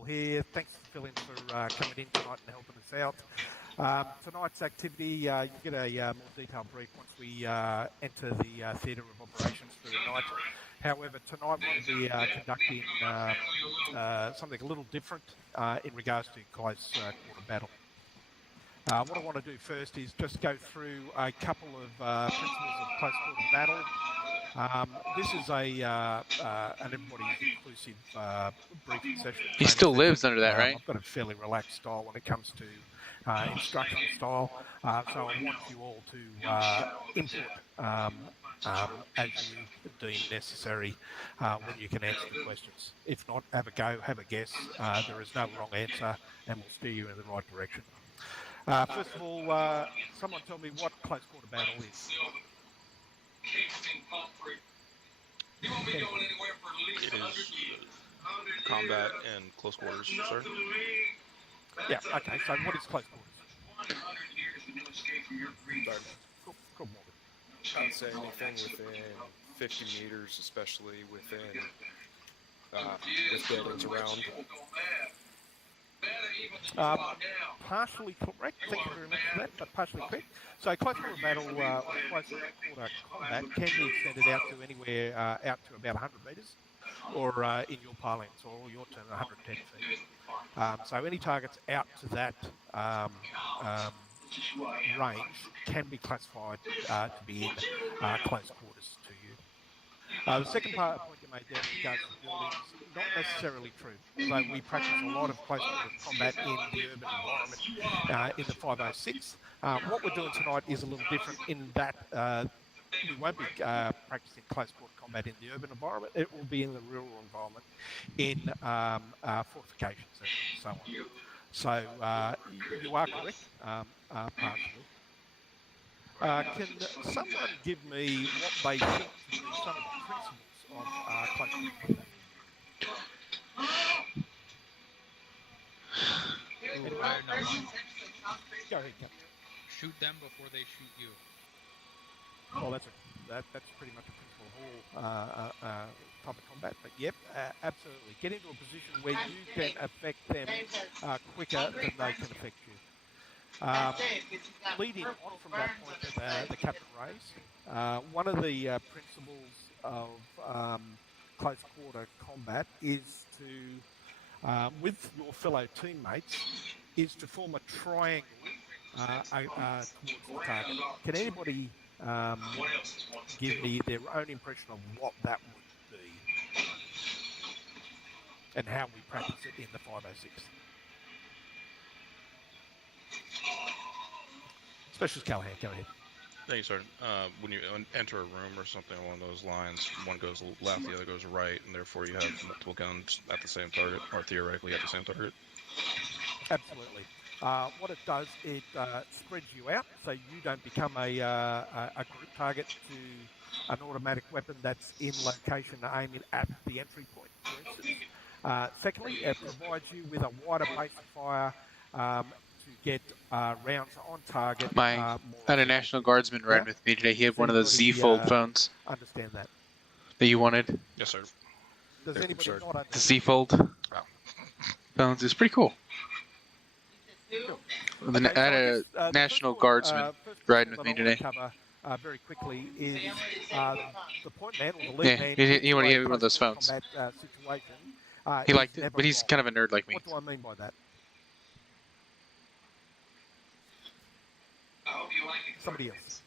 Principal here. Thanks, Phil, for coming in tonight and helping us out. Tonight's activity, you get a more detailed brief once we enter the theatre of operations for the night. However, tonight we'll be conducting something a little different in regards to close quarter battle. What I want to do first is just go through a couple of principles of close quarter battle. This is an everybody's inclusive briefing session. He still lives session. under that, right? I've got a fairly relaxed style when it comes to instructional style, so I want you all to input as you deem necessary when you can answer the questions. If not, have a go, have a guess. There is no wrong answer, and we'll steer you in the right direction. First of all, someone tell me what close quarter battle is. It is combat in close quarters, sir. Yeah, okay, so what is close quarters? Cool. I would say anything within 50 meters, especially within with buildings around. Partially correct. Thank you very much for that, but partially correct. So close quarter battle or close quarter combat can be extended out to anywhere out to about 100 metres, or in your parlance or your term, 110 feet. So any targets out to that range can be classified to be in close quarters to you. The second point you made there in regards to buildings, not necessarily true. So we practice a lot of close quarter combat in the urban environment in the 506. What we're doing tonight is a little different in that we won't be practicing close quarter combat in the urban environment. It will be in the rural environment in fortifications and so on. So you are correct, partially. Can someone give me what they think to be some of the principles of close quarter combat? Go ahead, Captain. Shoot them before they shoot you. Well, that's pretty much a principle of all type of combat. But yep, absolutely. Get into a position where you can affect them quicker than they can affect you. Leading on from that point that the captain raised, one of the principles of close quarter combat is to, with your fellow teammates, is to form a triangle towards the target. Can anybody give me their own impression of what that would be and how we practice it in the 506? Specialist Callahan, go ahead. Thank you, sir. When you enter a room or something along those lines, one goes left, the other goes right, and therefore you have multiple guns at the same target, or theoretically at the same target. Absolutely. What it does, it spreads you out, so you don't become a group target to an automatic weapon that's in location aiming at the entry point, for instance. Secondly, it provides you with a wider base of fire to get rounds on target. I had a National Guardsman riding with me today. He had one of those Z-Fold phones. Understand that. That you wanted? Yes, sir. Does anybody not understand? The Z-Fold phones is pretty cool. Okay, I had a National Guardsman riding with me today. Cover, very quickly is the point man or the lead man. He wanted to have one of those phones. Situation, he liked it, but he's kind of a nerd like me. What do I mean by that? Somebody else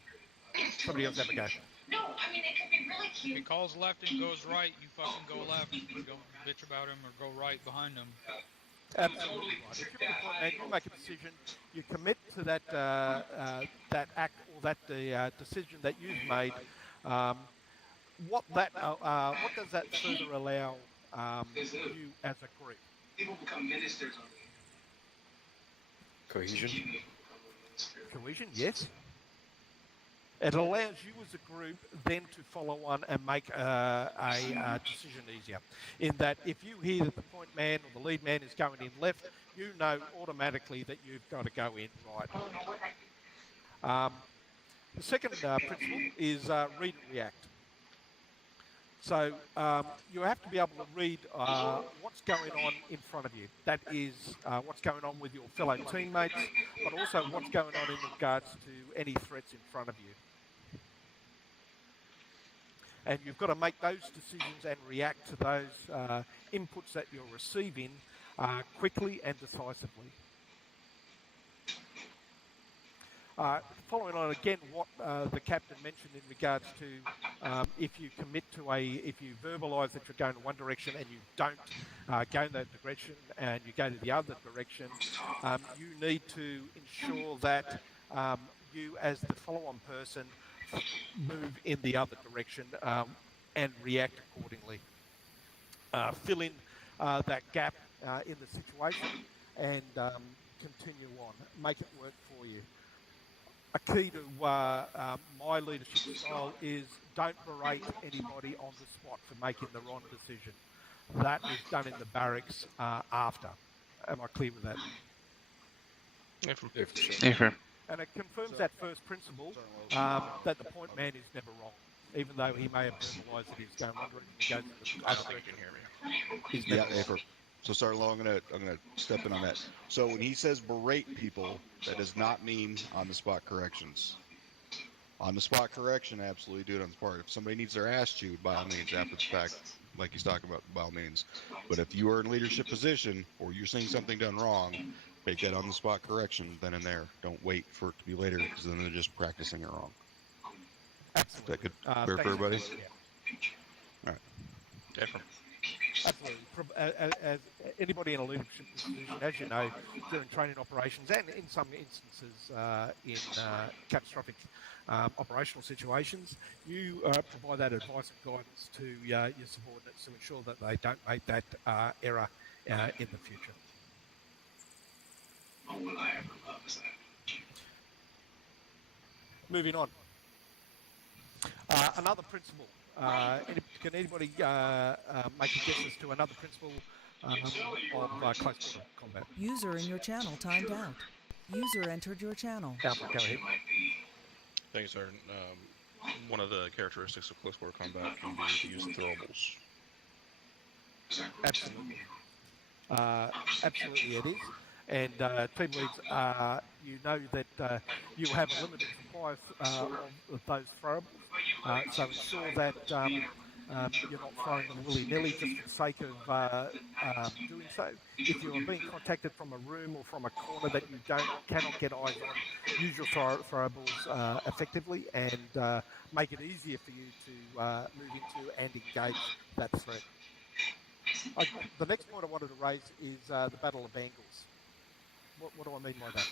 have a go. No, I mean, it could be really cute. If he calls left and goes right, you fucking go left. Don't bitch about him or go right behind him. Absolutely right. If you're the point man, you make a decision, you commit to that that act or that decision that you've made. What does that further allow you as a group? People become ministers. Cohesion. Cohesion, yes. It allows you as a group then to follow on and make a decision easier. In that if you hear that the point man or the lead man is going in left, you know automatically that you've got to go in right. The second principle is read and react. So you have to be able to read what's going on in front of you. That is what's going on with your fellow teammates, but also what's going on in regards to any threats in front of you. And you've got to make those decisions and react to those inputs that you're receiving quickly and decisively. Following on again what the captain mentioned in regards to if you verbalise that you're going in one direction and you don't go in that direction and you go to the other direction, you need to ensure that you as the follow-on person move in the other direction and react accordingly. Fill in that gap in the situation and continue on. Make it work for you. A key to my leadership style is don't berate anybody on the spot for making the wrong decision. That is done in the barracks after. Am I clear with that? Yeah, from Yeah, for sure. Yeah, fair. And it confirms that first principle that the point man is never wrong, even though he may have verbalised that he's going one direction, he goes in the I other don't think you direction. can hear me. He's Yeah, never wrong. April. So Sergeant Lowe, I'm gonna step in on that. So when he says berate people, that does not mean on the spot corrections. On the spot correction, absolutely do it on the spot. If somebody needs their ass chewed, by all means, after the fact, like he's talking about, by all means. But if you are in leadership position or you're seeing something done wrong, make that on the spot correction then and there. Don't wait for it to be later because then they're just practicing it wrong. Absolutely. Is that good? Fair for Thanks. everybody? Yeah. Yeah, from Absolutely. As anybody in a leadership position, as you know, during training operations and in some instances in catastrophic operational situations, you provide that advice and guidance to your subordinates to ensure that they don't make that error in the future. Moving on. Another principle. Can anybody make a guess as to another principle of close quarter combat? User in your channel timed out. User entered your channel. Alfred, go ahead. Thank you, Sergeant. One of the characteristics of close quarter combat can be to use throwables. Absolutely. Absolutely it is. And team leads, you know that you have a limited supply of those throwables. So ensure that you're not throwing them willy-nilly just for the sake of doing so. If you are being contacted from a room or from a corner that you cannot get eyes on, use your throwables effectively and make it easier for you to move into and engage that threat. The next point I wanted to raise is the Battle of Angles. What do I mean by that?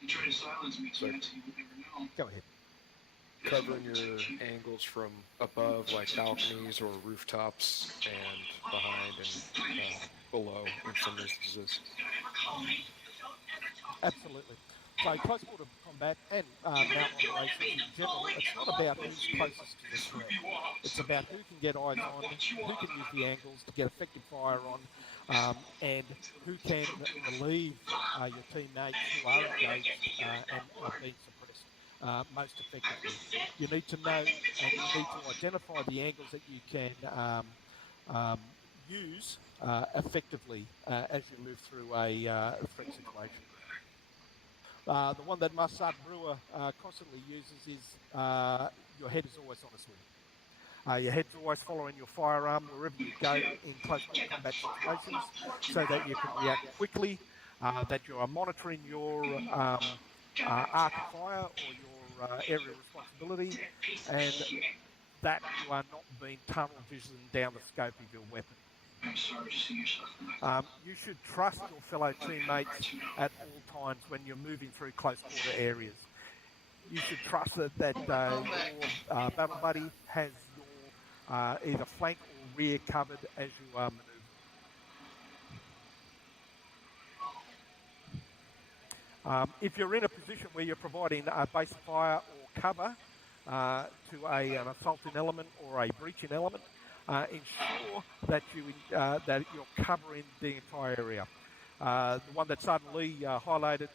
You try to silence me, Chance, you would never know. Go ahead. Covering your angles from above, like balconies or rooftops, and behind and below in some instances. Absolutely. So close quarter combat and mountain operations in general, it's not about who's closest to the threat. It's about who can get eyes on, who can use the angles to get effective fire on, and who can relieve your teammates who are engaged and are being suppressed most effectively. You need to know and you need to identify the angles that you can use effectively as you move through a threat situation. The one that Massad Brewer constantly uses is your head is always on a swivel. Your head's always following your firearm wherever you go in close combat situations so that you can react quickly, that you are monitoring your arc of fire or your area of responsibility, and that you are not being tunnel vision down the scope of your weapon. I'm sorry to see yourself. You should trust your fellow teammates at all times when you're moving through close quarter areas. You should trust that your battle buddy has your either flank or rear covered as you are manoeuvring. If you're in a position where you're providing a base fire or cover to an assaulting element or a breaching element, ensure that you're covering the entire area. The one that Sergeant Lee highlighted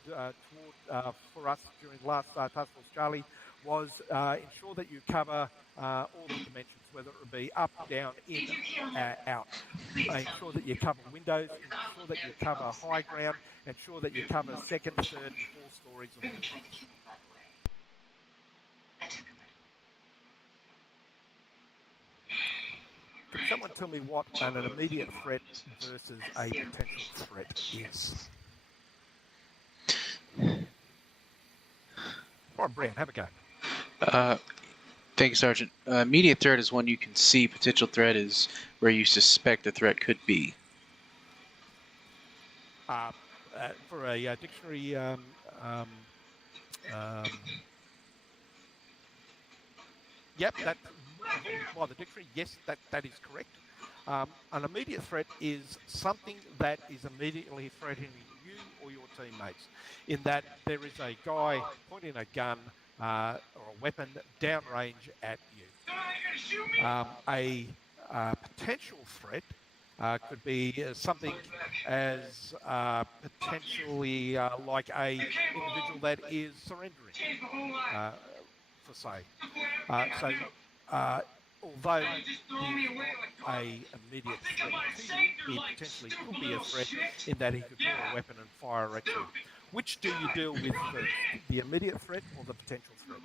for us during last Task Force Charlie was ensure that you cover all the dimensions, whether it be up, down, in, out. Ensure that you cover windows, ensure that you cover high ground, ensure that you cover second, third, and fourth stories of buildings. Can someone tell me what an immediate threat versus a potential threat is? Come on, Brian, have a go. Thank you, Sergeant. Immediate threat is one you can see. Potential threat is where you suspect a threat could be. For a dictionary, yep, that by the dictionary, yes, that is correct. An immediate threat is something that is immediately threatening you or your teammates, in that there is a guy pointing a gun or a weapon downrange at you. A potential threat could be something as potentially like a individual that is surrendering, for say. Although he's not a immediate threat to you, he potentially could be a threat in that he could draw a weapon and fire at you. Which do you deal with first, the immediate threat or the potential threat?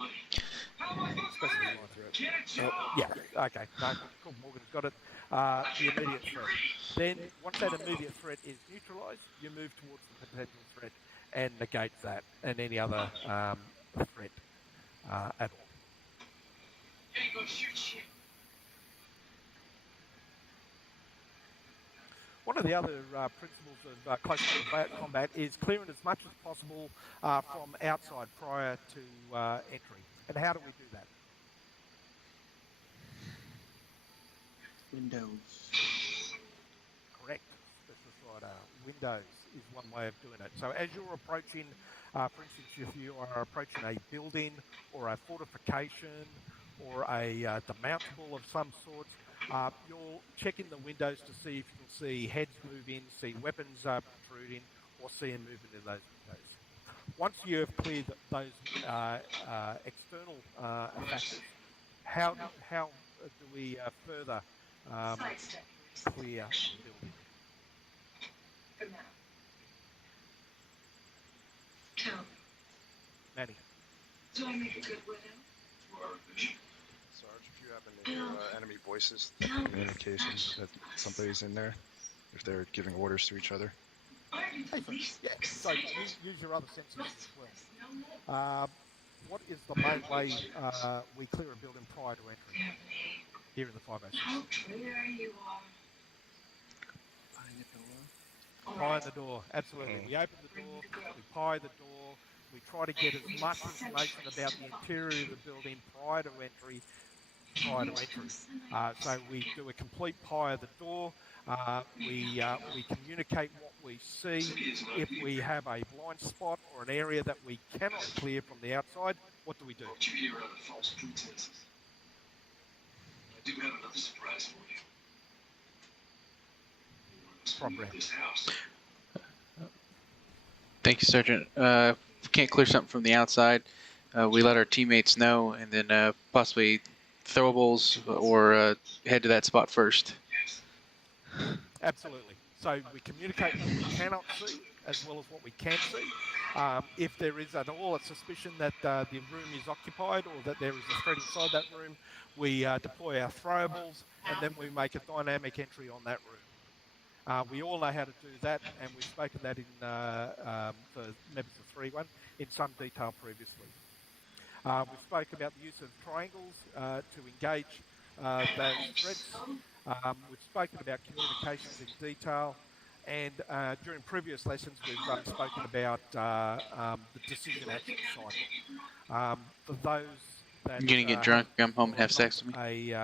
Especially threat. Yeah, okay. No, cool, Morgan's got it. The immediate threat. Then, once that immediate threat is neutralised, you move towards the potential threat and negate that and any other threat at all. One of the other principles of close combat is clearing as much as possible from outside prior to entry. And how do we do that? Windows. Correct, Specialist Rider. Windows is one way of doing it. So as you're approaching, for instance, if you are approaching a building or a fortification or a demountable of some sort, you're checking the windows to see if you can see heads moving, see weapons protruding, or see a movement in those windows. Once you have cleared those external factors, how do we further clear the building? Manny. Do I make a good widow? Sarge, if you happen to hear enemy voices, that's communications that somebody's in there, if they're giving orders to each other. Yeah, so use your other senses as well. What is the main way we clear a building prior to entry here in the 506? How clear you are. Pie the door, absolutely. We open the door, we pie the door, we try to get as much information about the interior of the building prior to entry. So we do a complete pie of the door. We communicate what we see. If we have a blind spot or an area that we cannot clear from the outside, what do we do? Don't you hear other false pretenses? I do have another surprise for you. From Brad. This house. Thank you, Sergeant. If we can't clear something from the outside, we let our teammates know, and then possibly throwables or head to that spot first. Absolutely. So we communicate what we cannot see as well as what we can see. If there is at all a suspicion that the room is occupied or that there is a threat inside that room, we deploy our throwables and then we make a dynamic entry on that room. We all know how to do that, and we've spoken that in for members of 3-1 in some detail previously. We've spoken about the use of triangles to engage those threats. We've spoken about communications in detail, and during previous lessons we've spoken about the decision action cycle. For those that I'm gonna get drunk, come home and have sex with me.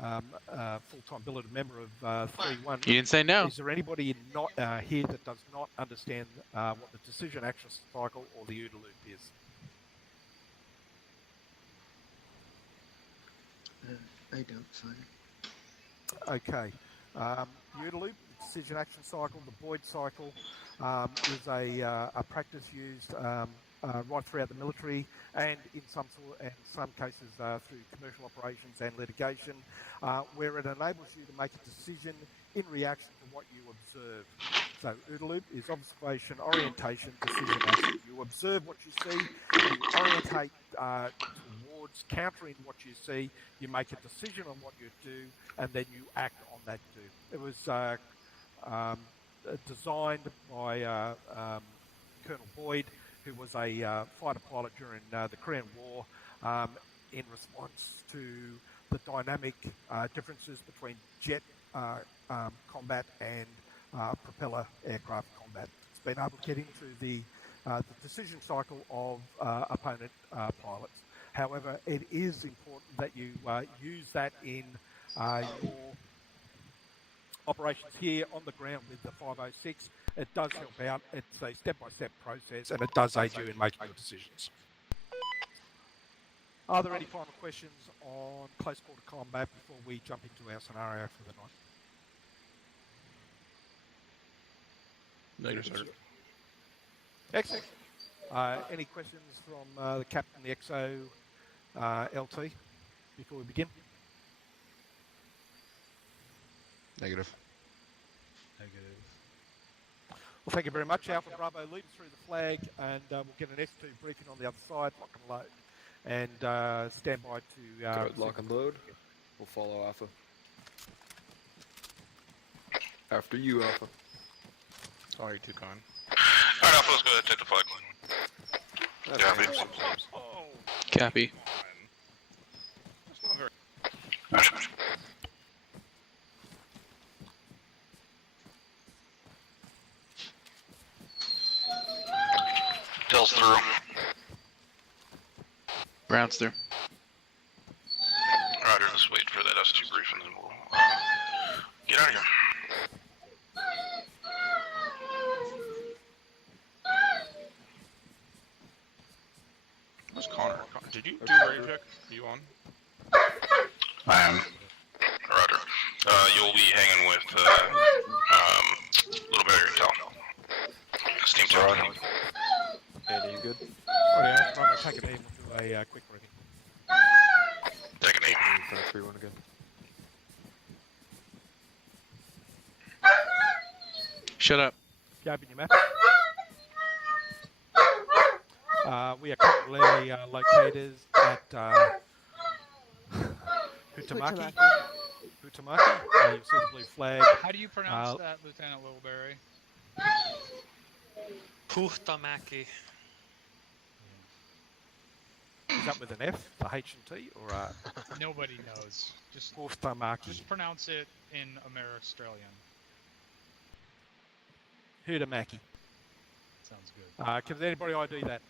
A full-time billeted member of 3-1. You didn't say no. Is there anybody not here that does not understand what the decision action cycle or the OODA loop is? I don't, sorry. Okay. OODA loop, decision action cycle, the Boyd cycle, is a practice used right throughout the military, and in some cases through commercial operations and litigation, where it enables you to make a decision in reaction to what you observe. So OODA loop is observation, orientation, decision, action. You observe what you see, you orientate towards countering what you see, you make a decision on what you do, and then you act on that do. It was designed by Colonel Boyd, who was a fighter pilot during the Korean War, in response to the dynamic differences between jet combat and propeller aircraft combat. It's been able to get into the decision cycle of opponent pilots. However, it is important that you use that in your operations here on the ground with the 506. It does help out. It's a step-by-step process, and it does aid you in making your decisions. Are there any final questions on close quarter combat before we jump into our scenario for the night? Negative, sir. Excellent. Any questions from the captain, the XO, LT, before we begin? Negative. Well, thank you very much. Alpha Bravo, lead us through the flag, and we'll get an S2 briefing on the other side, lock and load, and stand by to... Go lock and load. We'll follow Alpha. After you, Alpha. Oh, you're too kind. Alright, Alpha, let's go ahead and take the flag. That's Copy. Copy. That's not very... Roger. Tells through. Rounds through. Roger, let's wait for that S2 brief and then we'll get out of here. Where's Connor? Did you do ready check? You on? I am. Roger. You'll be hanging with, little bit of your intel. Steam Roger. Andy, you good? Oh, yeah, Bravo, take it in. We'll do a quick briefing. Take a knee. 3-1 again. Shut up. Go open your map. We are currently located at Hutamaki. You see the blue flag. How do you pronounce that, Lieutenant Littleberry? Puhtamaki. Is that with an F, the H and T, or Nobody knows. Just Hutamaki? pronounce it in Australian. Hutamaki. Sounds good. Can anybody ID that?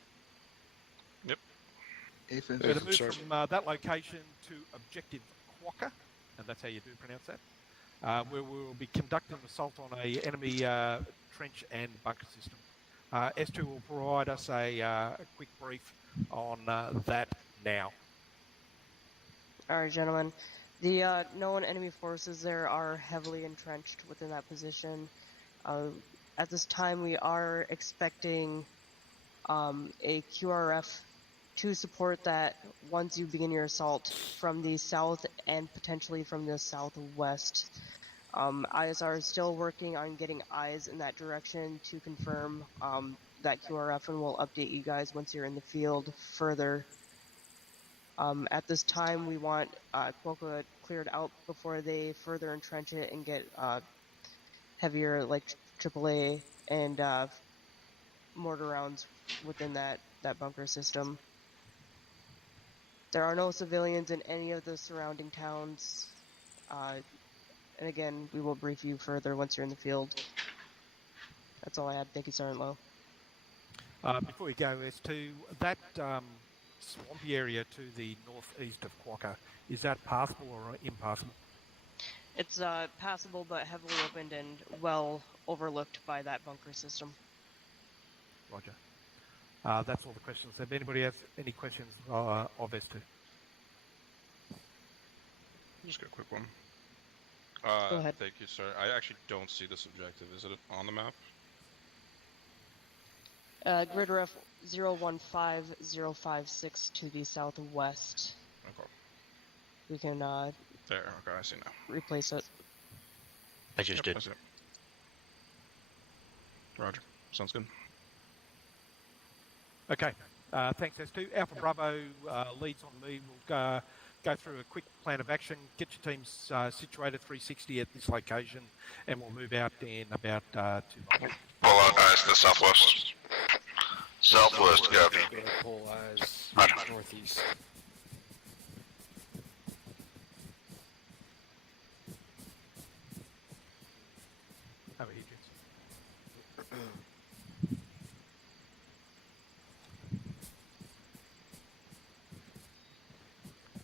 AFib. We're going to move from that location to Objective Quokka, and that's how you do pronounce that, where we will be conducting an assault on a enemy trench and bunker system. S2 will provide us a quick brief on that now. All right, gentlemen. The known enemy forces there are heavily entrenched within that position. At this time, we are expecting a QRF to support that once you begin your assault from the south and potentially from the southwest. ISR is still working on getting eyes in that direction to confirm that QRF, and we'll update you guys once you're in the field further. At this time, we want Quokka cleared out before they further entrench it and get heavier, like AAA and mortar rounds within that bunker system. There are no civilians in any of the surrounding towns. And again, we will brief you further once you're in the field. That's all I had. Thank you, Sergeant Lowe. Before we go, S2, that swampy area to the northeast of Quokka, is that passable or impassable? It's passable but heavily opened and well overlooked by that bunker system. Roger. That's all the questions. Have anybody has any questions of S2? Just got a quick one. Go ahead. Thank you, sir. I actually don't see this objective. Is it on the map? Grid ref 015056 to the southwest. Okay. We can There. Okay, I see now. replace it. I just did. I see it. Roger. Sounds good. Okay. Thanks, S2. Alpha Bravo leads on lead. We'll go through a quick plan of action, get your teams situated 360 at this location, and we'll move out in about 2 miles. Pull out eyes to the southwest. Southwest, copy. Go ahead, pull eyes Roger. northeast. Over here, gents.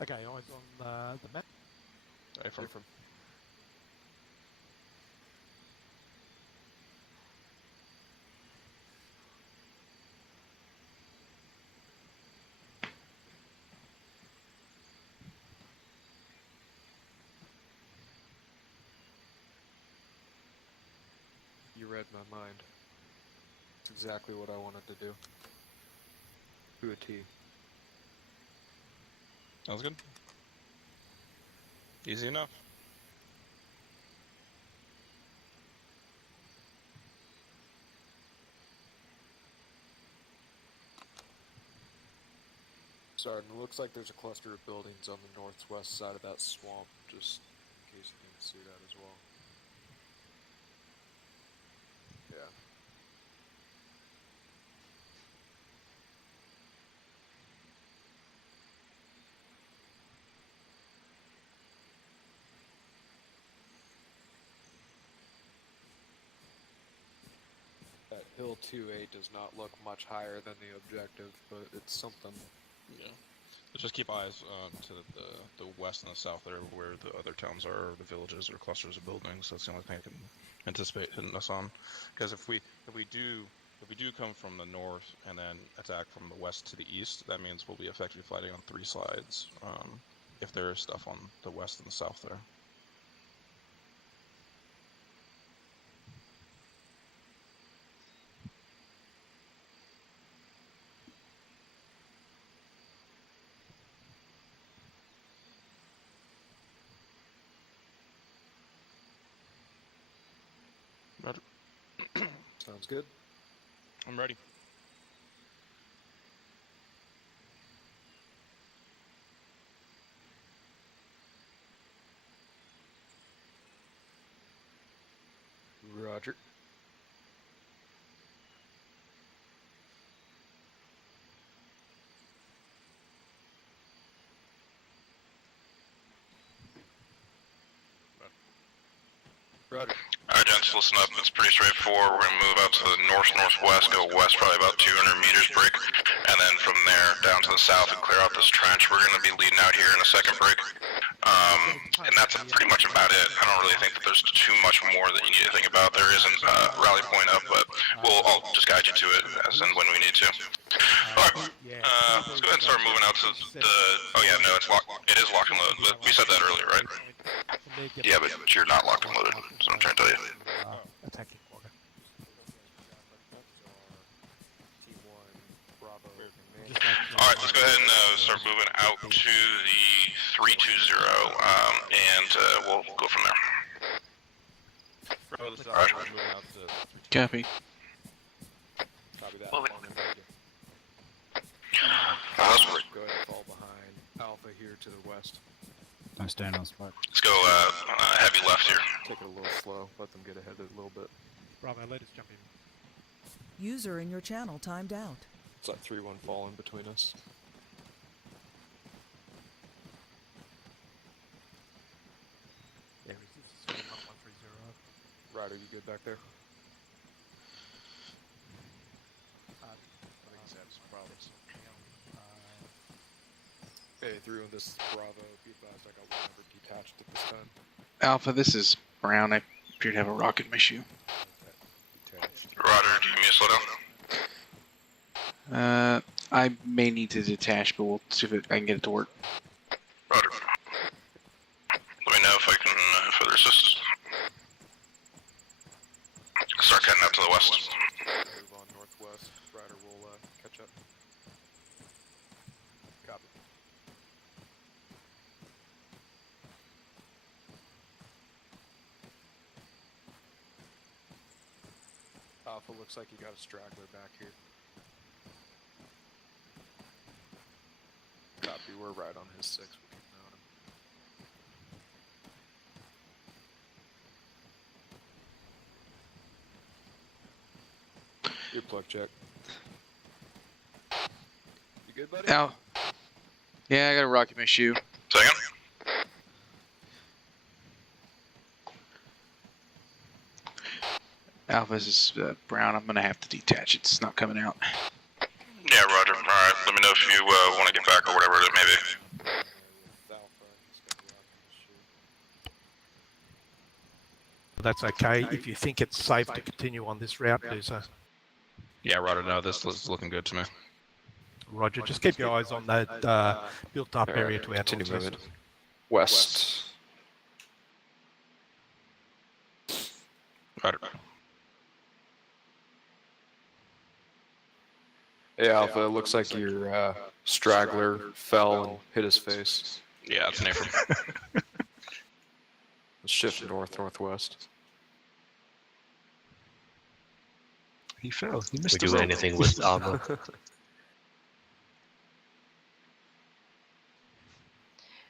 Okay, eyes on the map. Affirm. Affirm. You read my mind. It's exactly what I wanted to do. To a T. Sounds good. Easy enough. Sergeant, it looks like there's a cluster of buildings on the northwest side of that swamp, just in case you can see that as well. Yeah. That hill 2A does not look much higher than the objective, but it's something. Yeah. Just keep eyes to the west and the south there, where the other towns are, or the villages or clusters of buildings. That's the only thing I can anticipate hitting us on. Because if we do come from the north and then attack from the west to the east, that means we'll be effectively fighting on 3 sides. If there is stuff on the west and the south there. Roger. Sounds good. I'm ready. Roger. Roger. Alright, gents, listen up. It's pretty straightforward. We're going to move out to the north-northwest, go west probably about 200 meters break, and then from there down to the south and clear out this trench. We're going to be leading out here in a second break. And that's pretty much about it. I don't really think that there's too much more that you need to think about. There isn't a rally point up, but I'll just guide you to it as and when we need to. Alright, let's go ahead and start moving out to the... Oh yeah, no, it's locked. It is locked and loaded, but we said that earlier, right? Yeah, but you're not locked and loaded, so I'm trying to tell you. Attacking Quagga. Alright, let's go ahead and start moving out to the 320, and we'll go from there. Roger. Copy. Copy that. Well, Foreman, thank you. That's great. Go ahead and fall behind Alpha here to the west. I'm staying on spot. Let's go heavy left here. Take it a little slow. Let them get ahead a little bit. Bravo, let us jump in. User in your channel timed out. It's like 3-1 fall in between us. Yeah, resist 1130. Ryder, you good back there? Hey, 3-1, this is Bravo. Be advised, I got 100 detached at this time. Alpha, this is Brown. I appear to have a rocket in my shoe. Detached. Roger, do you need me to slow down? I may need to detach, but we'll see if I can get it to work. Roger. Let me know if I can further assist. Start cutting out to the west. Move on northwest. Ryder Alpha looks like you got a straggler back here. Copy, we're right on his 6. We can mount him. Good plug check. You good, buddy? Ow. Yeah, I got a rocket in my shoe. Second. Alpha's is brown. I'm gonna have to detach it. It's not coming out. Yeah, roger. Alright, let me know if you want to get back or whatever it may be. That's okay. If you think it's safe to continue on this route, do so. Yeah, roger. No, this is looking good to me. Roger, just keep your eyes on that built-up area to our Continue northwest. moving. West. Roger. Hey, Alpha, it looks like your straggler fell and hit his face. Yeah, it's an April. Let's shift north-northwest. He fell. He We missed do anything with armor.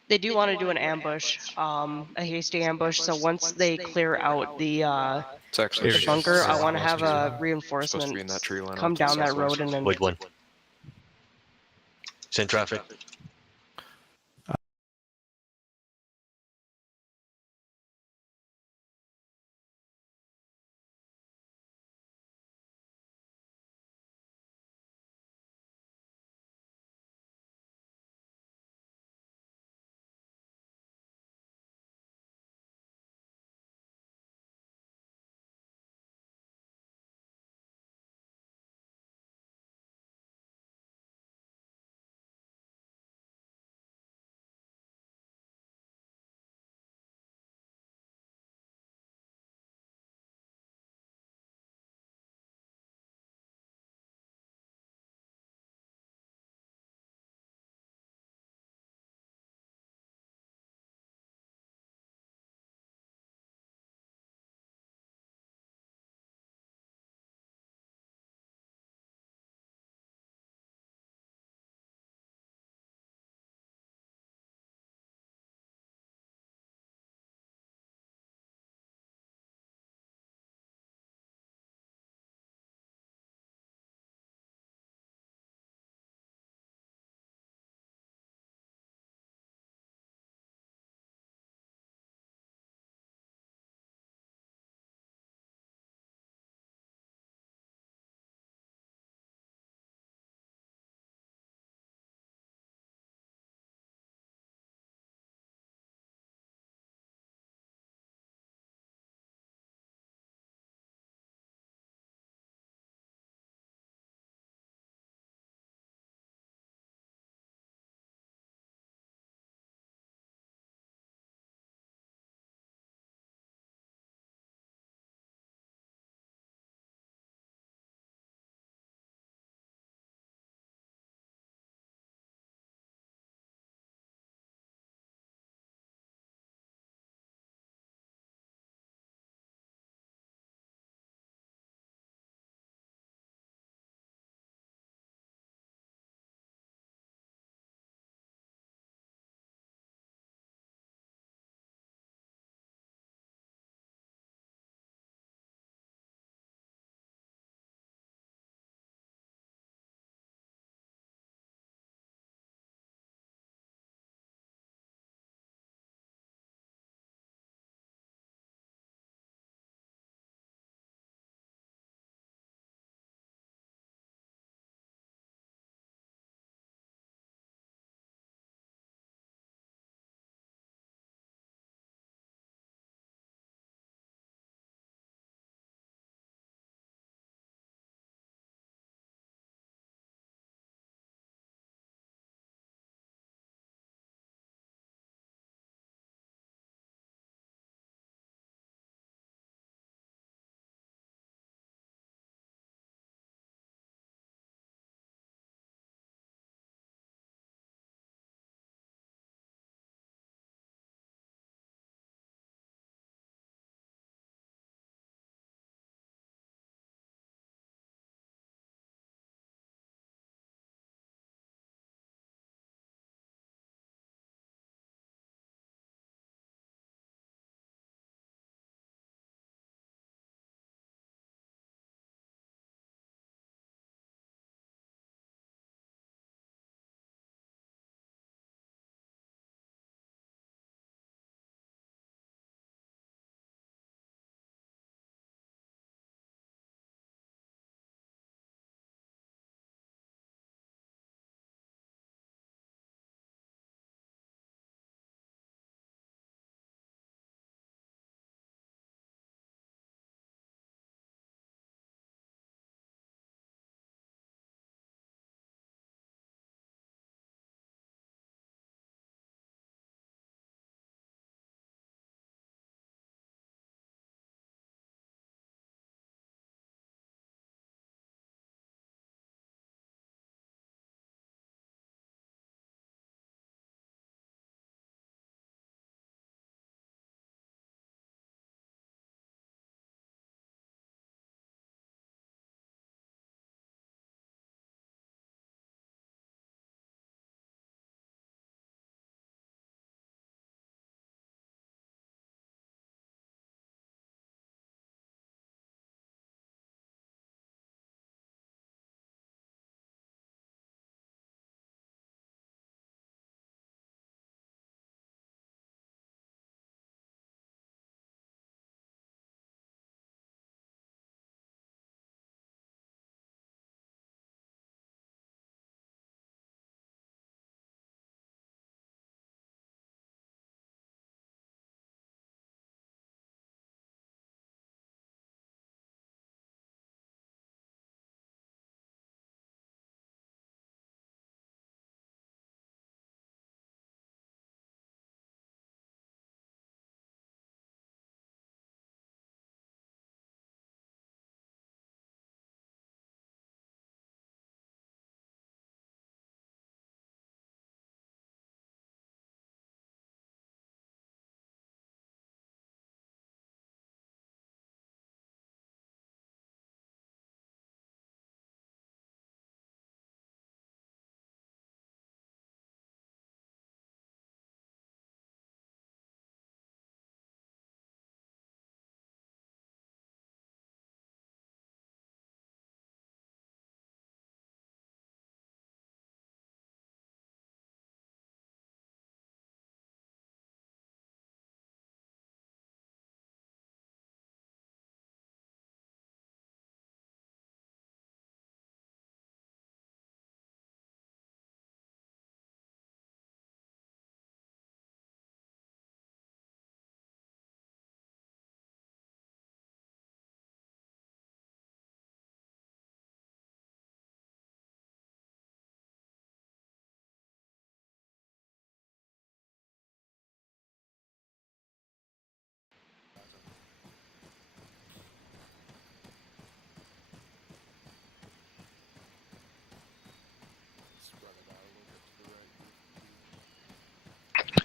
They do want to do an ambush, a hasty ambush. So once they clear out the It's actually the bunker, I want to have a supposed to reinforcement be in that tree line come off to the down that southwest. road and then Which one? Send traffic.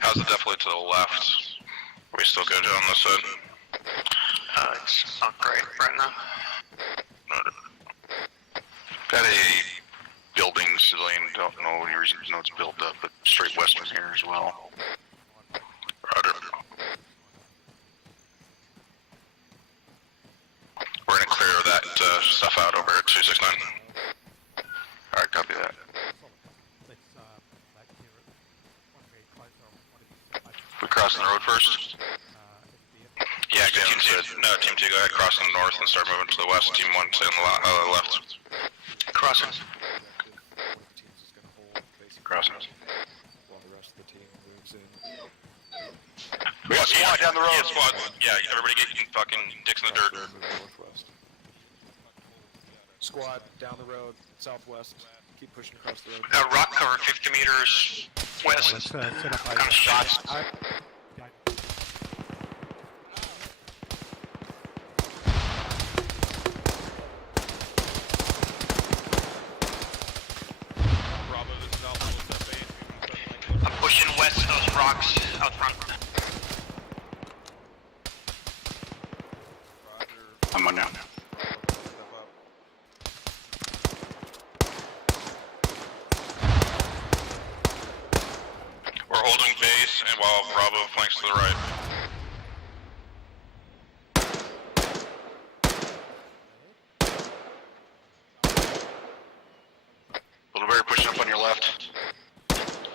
How's it definitely to the left? Are we still good on this side? It's not great right now. Got a building civilian, don't know any reason to know it's built up, but straight west from here as well. Roger. We're gonna clear that stuff out over at 269. Alright, copy that. We crossing the road first? Yeah, good. Team 2, no, Team 2, go ahead, crossing the north and start moving to the west. Team 1, stay on the left. Crossing. Crossing. While the rest of the team moves in. We got squad down the road. Yeah, squad. Yeah, everybody get fucking dicks in the dirt. Moving northwest. Squad down the road, southwest. Keep pushing across the road. Rock cover 50 meters west. Let's set up Kind of shots. Bravo, this is Alpha, what's up, base? I'm pushing west of those rocks out front. I'm on now. We're holding base, and while Bravo flanks to the right. Littleberry pushing up on your left.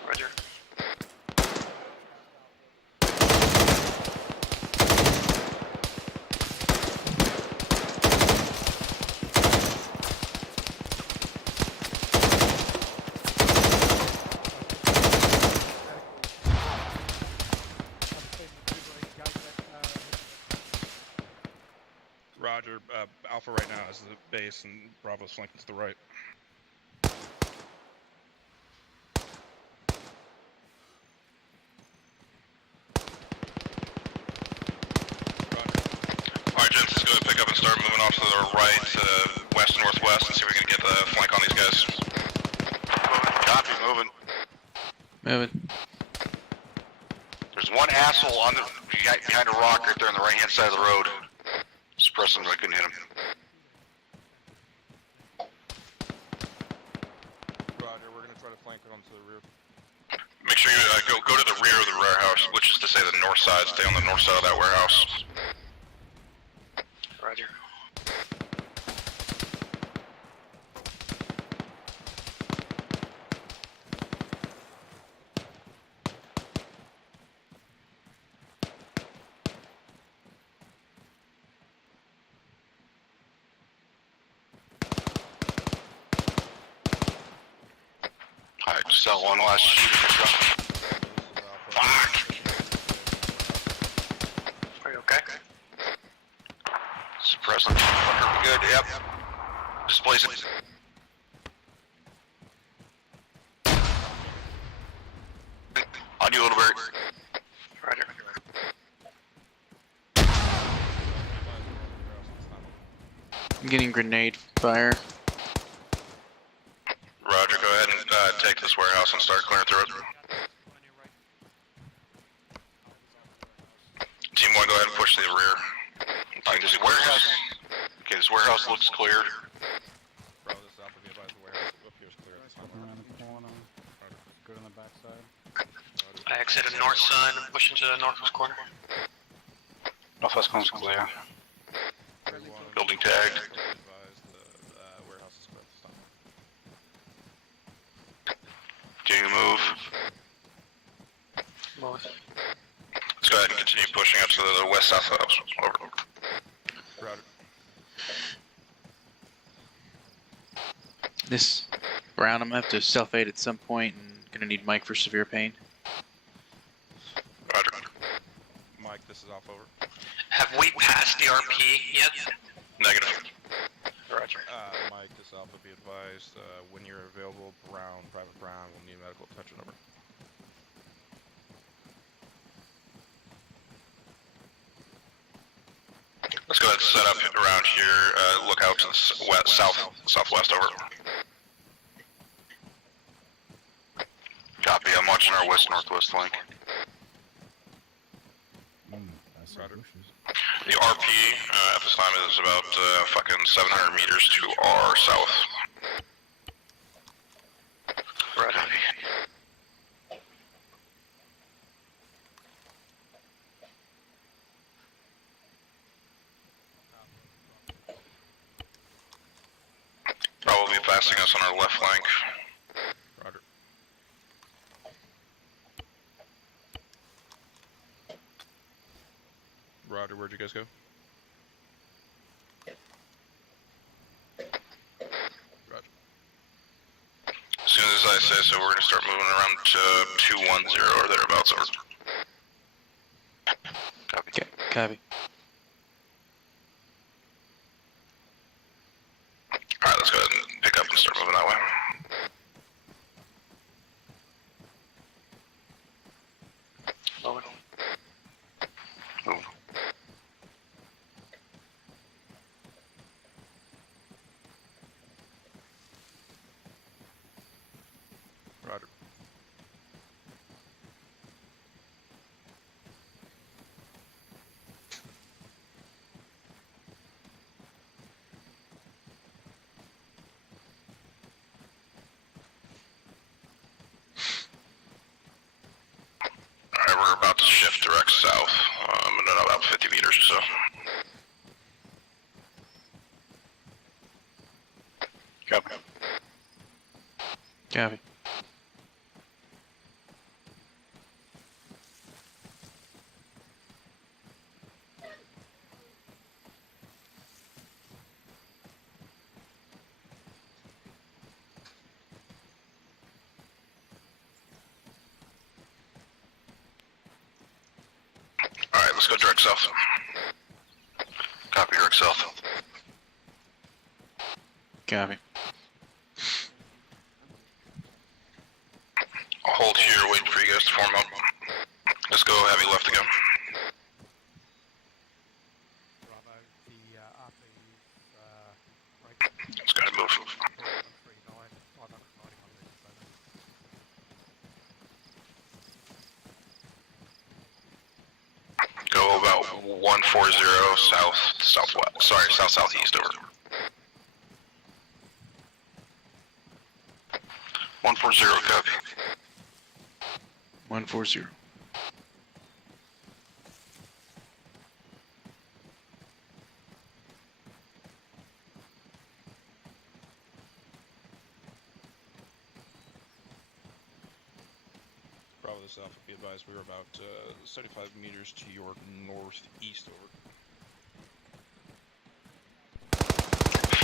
Roger. Roger, Alpha right now is the base, and Bravo's flanking to the right. Alright, gents, let's go ahead and pick up and start moving off to the right, west, northwest, and see if we can get the flank on these guys. Copy, moving. Moving. There's one asshole on the behind a rock right there on the right-hand side of the road. Suppress him, I couldn't hit him. Roger, we're gonna try to flank it onto the rear. Make sure you go to the rear of the warehouse, which is to say the north side. Stay on the north side of that warehouse. Roger. Alright, sell one last shooting. Fuck! Are you okay? Suppress him. Fucker, we good, yep. Displace it. On you, little bird. Roger. I'm getting grenade fire. Roger, go ahead and take this warehouse and start clearing through it. Team 1, go ahead and push to the rear. Alright, this warehouse. Okay, this warehouse looks cleared. Bravo, this is Alpha, be advised the warehouse up here is clear at this time. Around the corner. Go on the backside. I exited north side, push into the northwest corner. Northwest corner's clear. Building tagged. Advise the warehouse is clear at this time. Continue to move. Move. Let's go ahead and continue pushing up to the west-south house. Over. Roger. This round, I'm gonna have to self-aid at some point and gonna need Mike for severe pain. Roger. Mike, this is off over. Have we passed the RP yet? Negative. Roger. Mike, this is Alpha, be advised, when you're available, Private Brown will need medical attention, over. Let's go ahead and set up around here. Look out to the southwest, over. Copy, I'm watching our west-northwest flank. Roger. The RP at this time is about fucking 700 meters to our south. Roger. Bravo will be passing us on our left flank. Roger. Roger, where'd you guys go? Roger. As soon as I say so, we're going to start moving around to 210 or thereabouts. Over. Copy. Okay, copy. Alright, let's go ahead and pick up and start moving that way. Over. Move. Roger. Alright, we're about to shift direct south, in about 50 meters or so. Copy. Copy. Alright, let's go direct south. Copy, direct south. Copy. I'll hold here, waiting for you guys to form up. Let's go heavy left again. Bravo, the RP is right. Let's go ahead and move. 139, 591 meters over. Go about 140 south, southwest. Sorry, south southeast over. 140, copy. 140. Bravo, this Alpha, be advised we were about 75 meters to your northeast, over.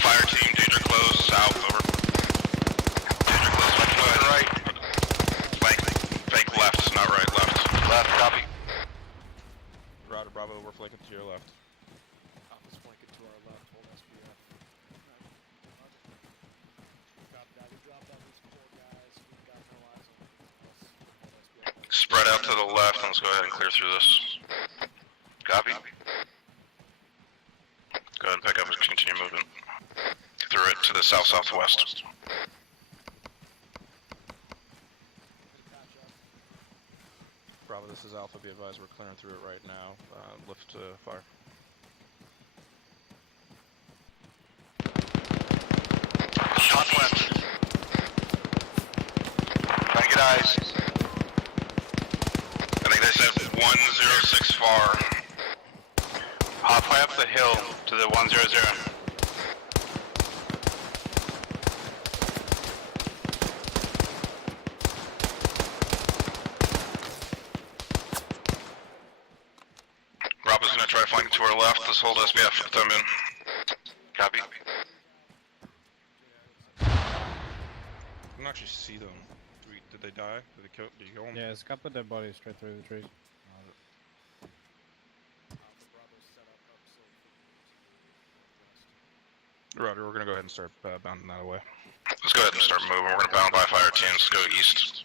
Fire team, danger close, south, over. Danger close, left and right. Flank left, not right, left. Left, copy. Roger, Bravo, we're flanking to your left. Alpha's flanking to our left. Hold SBF. Copy that. We dropped out these four guys. We've got no eyes on anything else. Hold SBF. Spread out to the left, and let's go ahead and clear through this. Copy. Go ahead and pick up and continue moving. Through it to the south-southwest. Bravo, this is Alpha, be advised we're clearing through it right now. Lift to fire. Shot left. Trying to get eyes. I think they said 106 far. Halfway up the hill to the 100. Bravo's gonna try flanking to our left. Let's hold SBF for the time in. Copy. I can actually see them. Did they die? Did you kill them? Yeah, it's got put their bodies straight through the trees. Roger, we're gonna go ahead and start bounding that away. Let's go ahead and start moving. We're gonna bound by fire teams. Let's go east.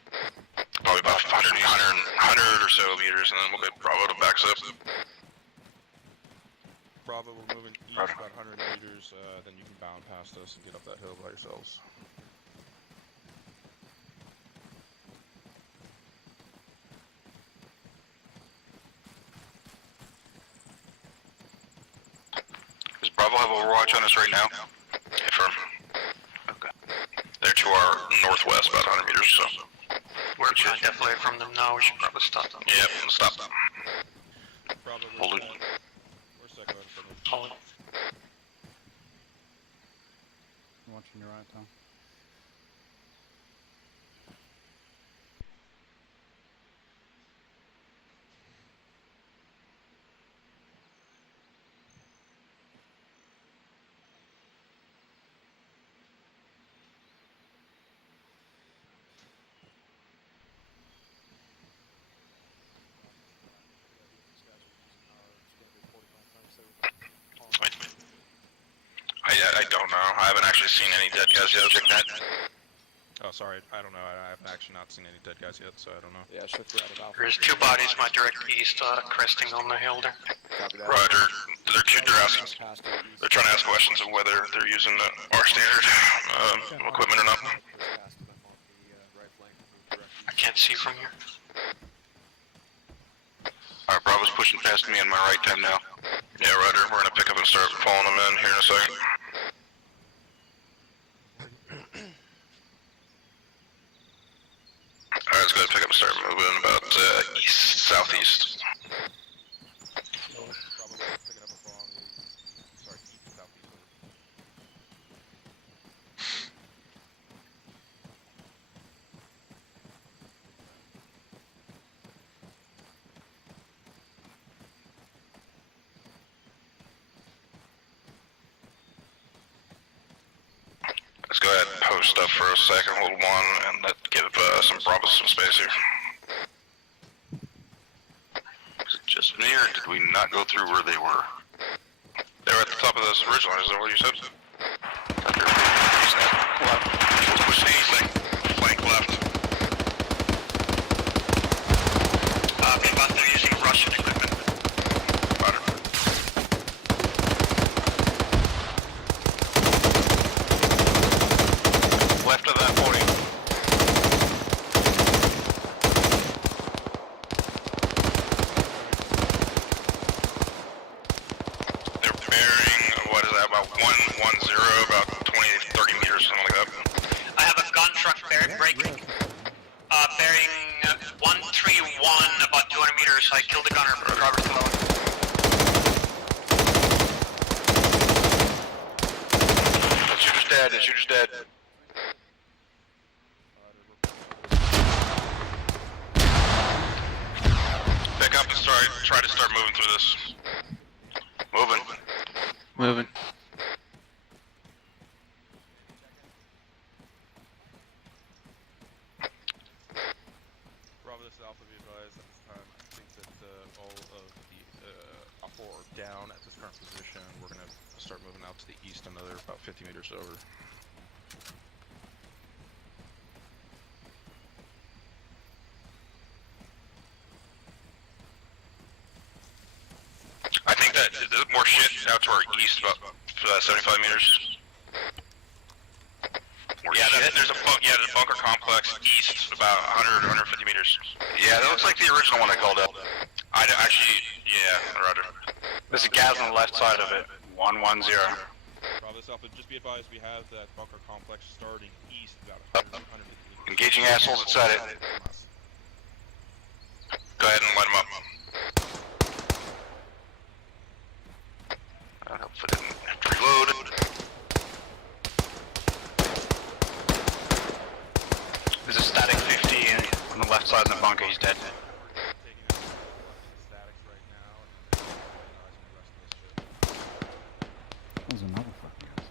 Probably about 100 or so meters, and then we'll get Bravo to backs up. Bravo, we're moving east Roger. about 100 meters, then you can bound past us and get up that hill by yourselves. Bravo have overwatch on us right now. Confirm. Okay. They're to our northwest, about 100 meters or so. We're trying to deflate from them now. We should probably stop them. Yep, stop them. Probably. Hold it. Where's that going from? Hold it. I'm watching your right, Tom. I don't know. I haven't actually seen any dead guys yet. Check that. Oh, sorry. I don't know. I have actually not seen any dead guys yet, so I don't know. Yeah, shift right at Alpha. There's 2 bodies, my direct east, cresting on the hill there. Copy that. Roger. They're asking. They're trying to ask questions of whether they're using our standard equipment or not. I can't see from here. Alright, Bravo's pushing past me on my right time now. Yeah, Roger. We're gonna pick up and start pulling them in here in a second. Alright, let's go ahead and pick up and start moving about east, southeast. Probably picking up along the east, southeast. Let's go ahead and post up for a second, hold one, and let's give some Bravos some space here. Is it just me, or did we not go through where they were? They were at the top of this original, is that what you said? Left. Push the east, flank left. But they're using Russian equipment. Roger. Left of that 40. They're bearing, what is that, about 110, about 20, 30 meters, something like that. I have a gun truck breaking. Bearing 131, about 200 meters. I killed the gunner, driver to low. The shooter's dead, the shooter's dead. Pick up and try to start moving through this. Moving. Moving. Bravo, this is Alpha, be advised at this time. I think that all of the Alpha are down at this current position. We're going to start moving out to the east, another about 50 meters over. I think that there's more shit out to our east, about 75 meters. Yeah, there's a bunker complex east, about 100, 150 meters. Yeah, that looks like the original one I called up. Yeah, Roger. There's a gas on the left side of it. 110. Bravo, this Alpha, just be advised we have that bunker complex starting east, about 100, 150 meters. Engaging assholes inside it. Go ahead and light them up. Hopefully I didn't have to reload. There's a static 50 on the left side of the bunker, he's dead. There's another fucking guy.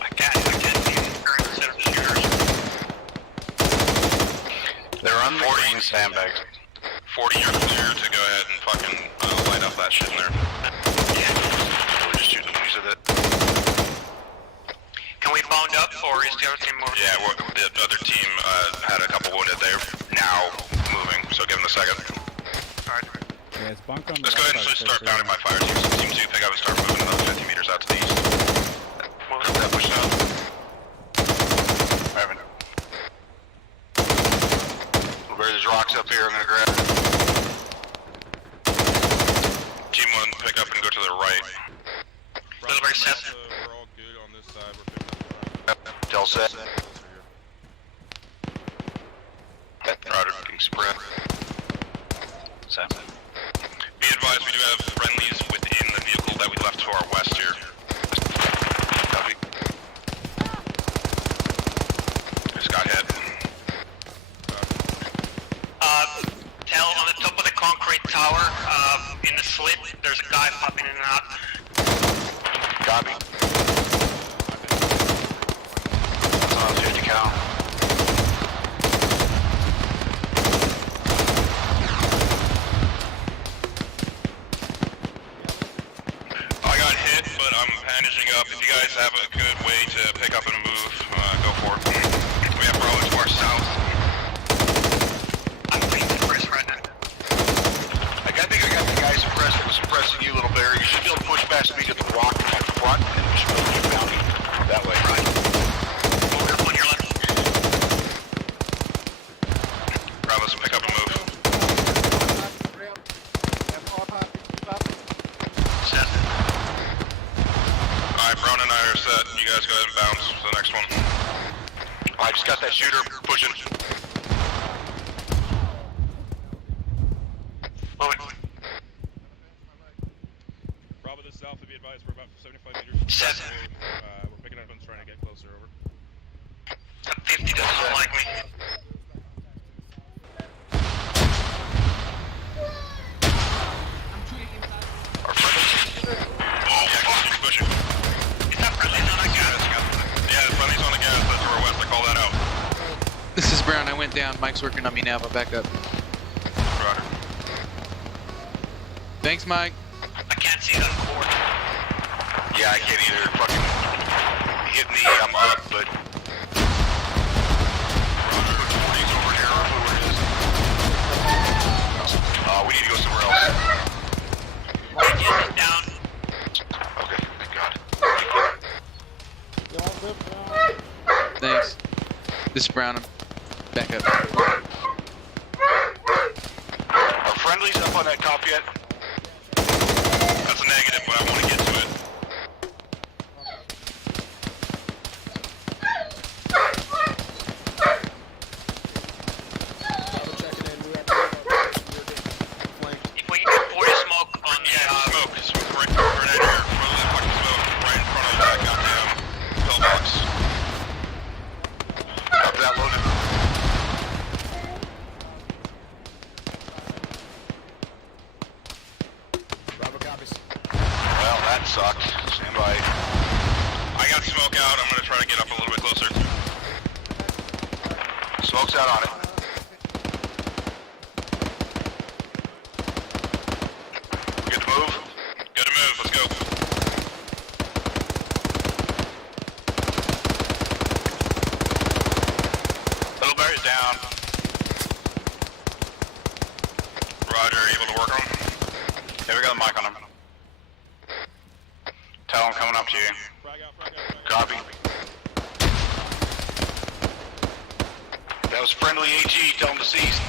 I can't see the current set of shooters. They're on 40 sandbags. 40, you're clear to go ahead and fucking light up that shit in there. Yeah. We're just shooting the of it. Can we bound up, or is the other team moving? Yeah, the other team had a couple wounded. They're now moving, so give them a second. Alright. Yeah, it's bunker on the Let's go ahead and just start pounding my fire teams. Team 2, pick up and start moving another 50 meters out to the east. That push out. Barry, there's rocks up here I'm gonna grab. Team 1, pick up and go to the right. Delivery set. We're all good on this side. We're picking up. Tell set. Roger, getting spread. Set. Be advised, we do have friendlies within the vehicle that we left to our west here. Copy. Just got hit. Tell on the top of the concrete tower, in the slit, there's a guy popping in and out. Copy. That's on 50 cal. I got hit, but I'm bandaging up. If you guys have a good way to pick up and move, go for it. We have Bravo to our south. I'm being suppressed right now. I think I got the guy suppressed that was suppressing you, little Barry. You should be able to push past me to the rock in my front and just really keep bounding that way. Right. Over on your left. Bravos, pick up and move. Set. Alright, Brown and I are set. You guys go ahead and bounce to the next one. I just got that shooter pushing. Moving. Bravo, this is Alpha. Be advised, we're about 75 meters from Set. We're picking up and trying to get closer. Over. 50 does not like me. Our friendly. Oh, fuck, he's pushing. Is that friendly on a gas? Yeah, the friendly's on the gas. That's to our west. I call that out. This is Brown. I went down. Mike's working on me now, but back up. Roger. Thanks, Mike. I can't see that cord. Yeah, I can't either. Fucking hit me. I'm up, but. He's over here. I don't know where it is. We need to go somewhere else. Radius is down. Okay, thank God. Thanks. This is Brown. I'm back up. Are friendlies up on that top yet? That's a negative, but I want to get to it. If we can get 40 smoke on the, Smoke. Smoke right in here. Really fucking smoke right in front of that goddamn pillbox. Copy that, loaded. Bravo copies. Well, that sucked. Stand by. I got smoke out. I'm gonna try to get up a little bit closer. Smoke's out on it. Good to move? Good to move. Let's go. Little Bear's down. Roger, able to work on him? Yeah, we got a mic on him. Tell him coming up to you. Copy. That was friendly AG. Tell him to cease.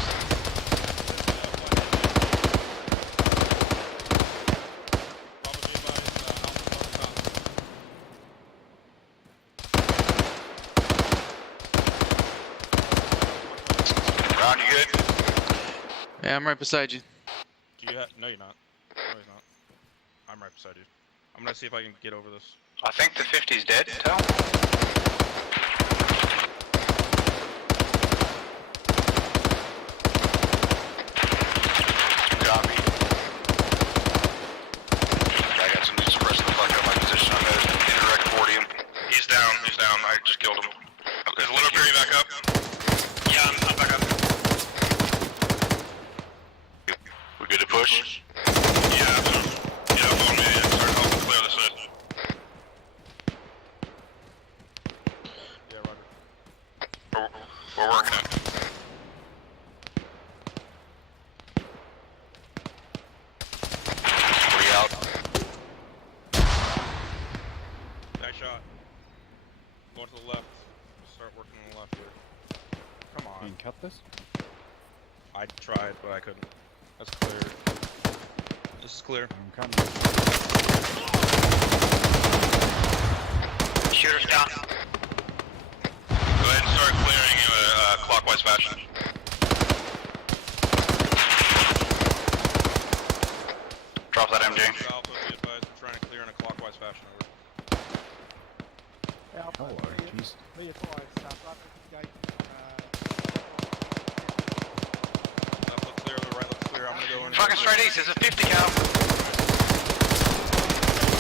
Brown, you good? Yeah, I'm right beside you. Do you have? No, you're not. No, he's not. I'm right beside you. I'm gonna see if I can get over this. I think the 50's dead. Tell him. Copy. I got some new suppressing the fuck out of my position. I'm at indirect 40 him. He's down. He's down. I just killed him. Okay, is Little Perry back up? yeah, I'm back up. We good to push? Yeah, so get up on me and start helping clear this in. Yeah, Roger. We're working it. We out. Nice shot. Going to the left. Start working on the left here. Come Can on. you cut this? I tried, but I couldn't. That's clear. This is clear. I'm coming. Shooters down. Go ahead and start clearing in a clockwise fashion. Drop that MJ. Alpha, be advised, we're trying to clear in a clockwise fashion. Over. Alpha, Oh, jeez. be advised, right at the gate. Left looks clear, the right looks clear. I'm gonna go in. Fucking straight east, it's a 50 cal.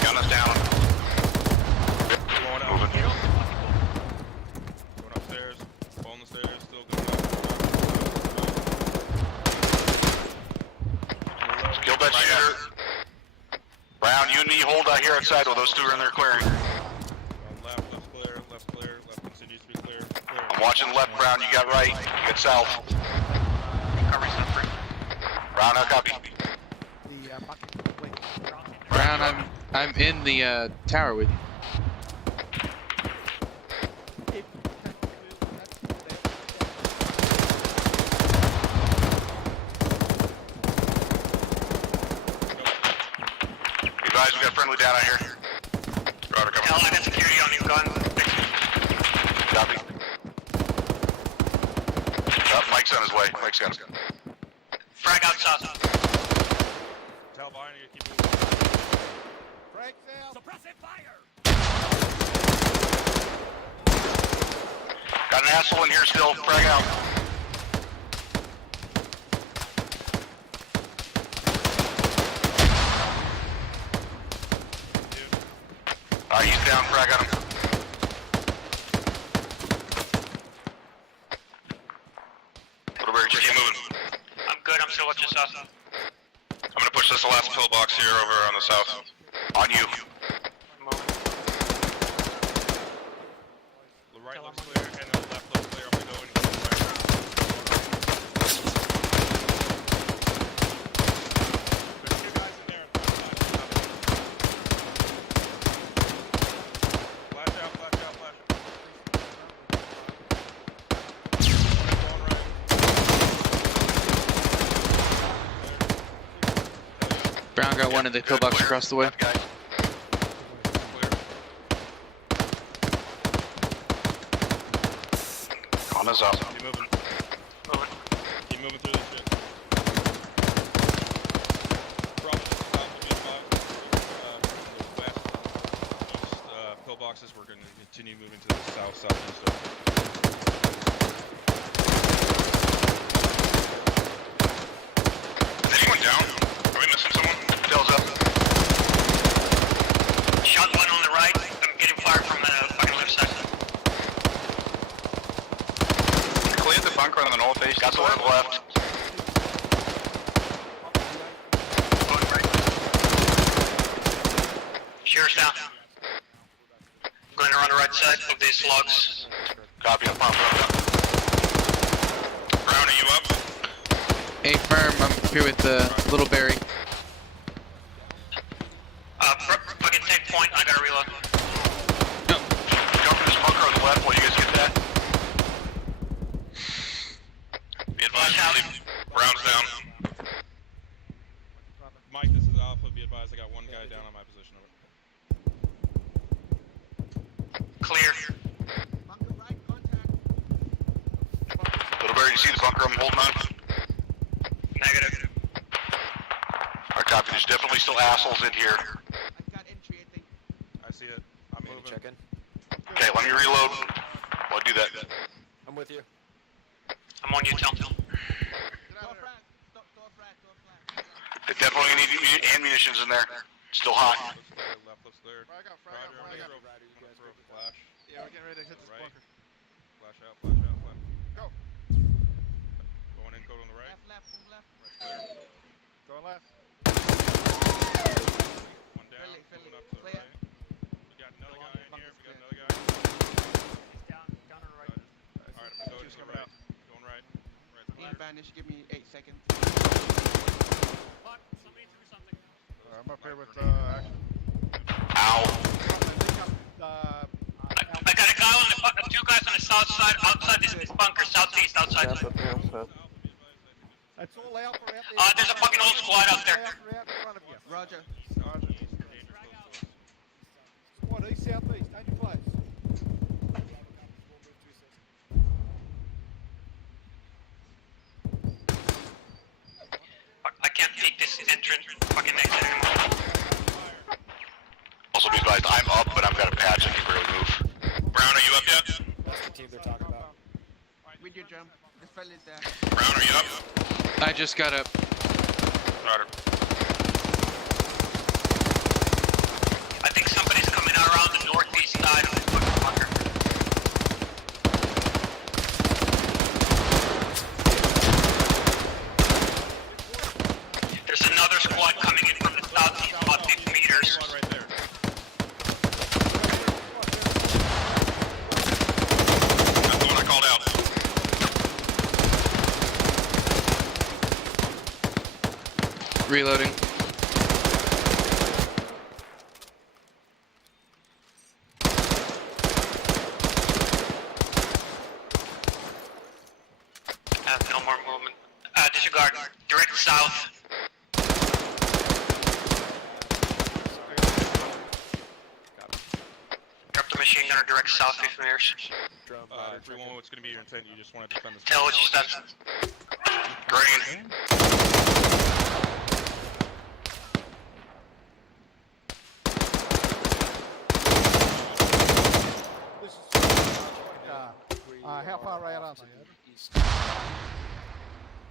Gun is down. Going out. Moving. Going upstairs. Pulling the stairs. Still going up. Kill that shooter. Brown, you and me hold out here outside while those two are in there clearing. Left, left's clear. Left's clear. Left continues to be clear. Clear. I'm watching left, Brown. You got right. You got south. Coverage not free. Brown, how copy? The bucket complete. Brown, I'm in the tower with you. If you can confirm that's there. Be advised, we got friendly down out here. Router coming. Hell, I got security on you, gun. Copy. Mike's on his way. Mike's got his gun. Frag out south. Tell Vine you keep moving. Breaks out. Suppressive fire. Got an asshole in here still. Frag out. He's down. Frag on him. Littleberry, just keep moving. I'm good, I'm still watching south. I'm gonna push this last pillbox here over on the south. On you. The right looks clear and the left looks clear. I'm gonna go in. There's two guys in there. Flash out, flash out, flash out. Going right. Brown got one in the pillbox across the way. Guy. On his up. Keep moving. Keep moving through this shit. Probably just south of me, from the west. Those pillboxes, we're going to continue moving to the south, southeast. Is anyone down? Are we missing someone? Tails up. Shot one on the right. I'm getting fired from the fucking left side. Cleared the bunker on the north east. Got the one on the left. Shooters down. Going around the right side of these logs. Copy. I'm popping up. Brown, are you up? Hey, firm. I'm here with Littleberry. Fucking take point, I gotta reload. Go for this bunker on the left while you guys get that. Be advised, Brown's down. Mike, this is Alpha. Be advised, I got one guy down on my position. Over. Clear. Littleberry, you see the bunker I'm holding on? Negative. Alright, copy. There's definitely still assholes in here. I see it. I'm moving. Check in. Okay, let me reload. I'll do that. I'm with you. I'm on you, Tom. They definitely need ammunitions in there. Still hot. Left looks clear. Roger, I'm gonna throw a flash. Yeah, we're getting ready to hit this Right. bunker. Flash out, flash out, flash. Go. Going in, code on the right. Left. Right clear. Going left. One down, moving up to the right. We got another guy in here. We got another guy. He's down on the right. Alright, I'm gonna go to the right. Going right. Right's clear. Banish, give me 8 seconds. Somebody threw something. I'm up here with action. Ow. I got a guy on the, two guys on the south side, outside this bunker, southeast, outside. It's all Alpha out there. There's a fucking old squad out there. Alpha out in front of you. Roger. Squad east, southeast. Ain't you close? Fuck, I can't take this entrance, fucking exit anymore. Also be advised, I'm up, but I've got a patch. I can barely move. Brown, are you up yet? That's the team they're talking about. With your jump. This fella's there. Brown, are you up? I just got up. Roger. I think somebody's coming around the northeast side of the fucking bunker. There's another squad coming in from the southeast, about 50 meters. Right there. That's the one I called out. Reloading. No more movement. Disregard. Direct south. Drop the machine gunner direct south 50 meters. Drum, If we want what's going to be your intent, you just want to defend this. Tell what you steps. Green. This is how far out are they? east.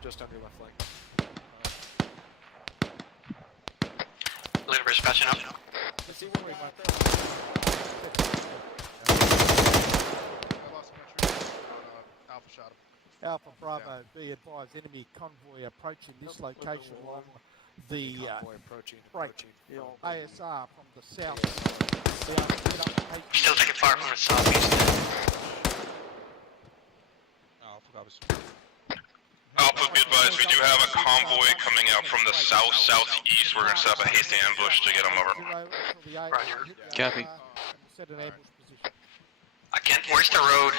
Just on your left flank. Liberty's patching up. Let's see where we went. I lost country. Alpha shot him. Alpha Bravo, be advised, enemy convoy approaching this location along the Convoy approaching. break. approaching. ASR from the south. Still taking fire from the southeast. Alpha copies. Alpha, be advised, we do have a convoy coming out from the south-southeast. We're going to set up a hasty ambush to get them over. Copy. Set an ambush position. I can't. Where's the road?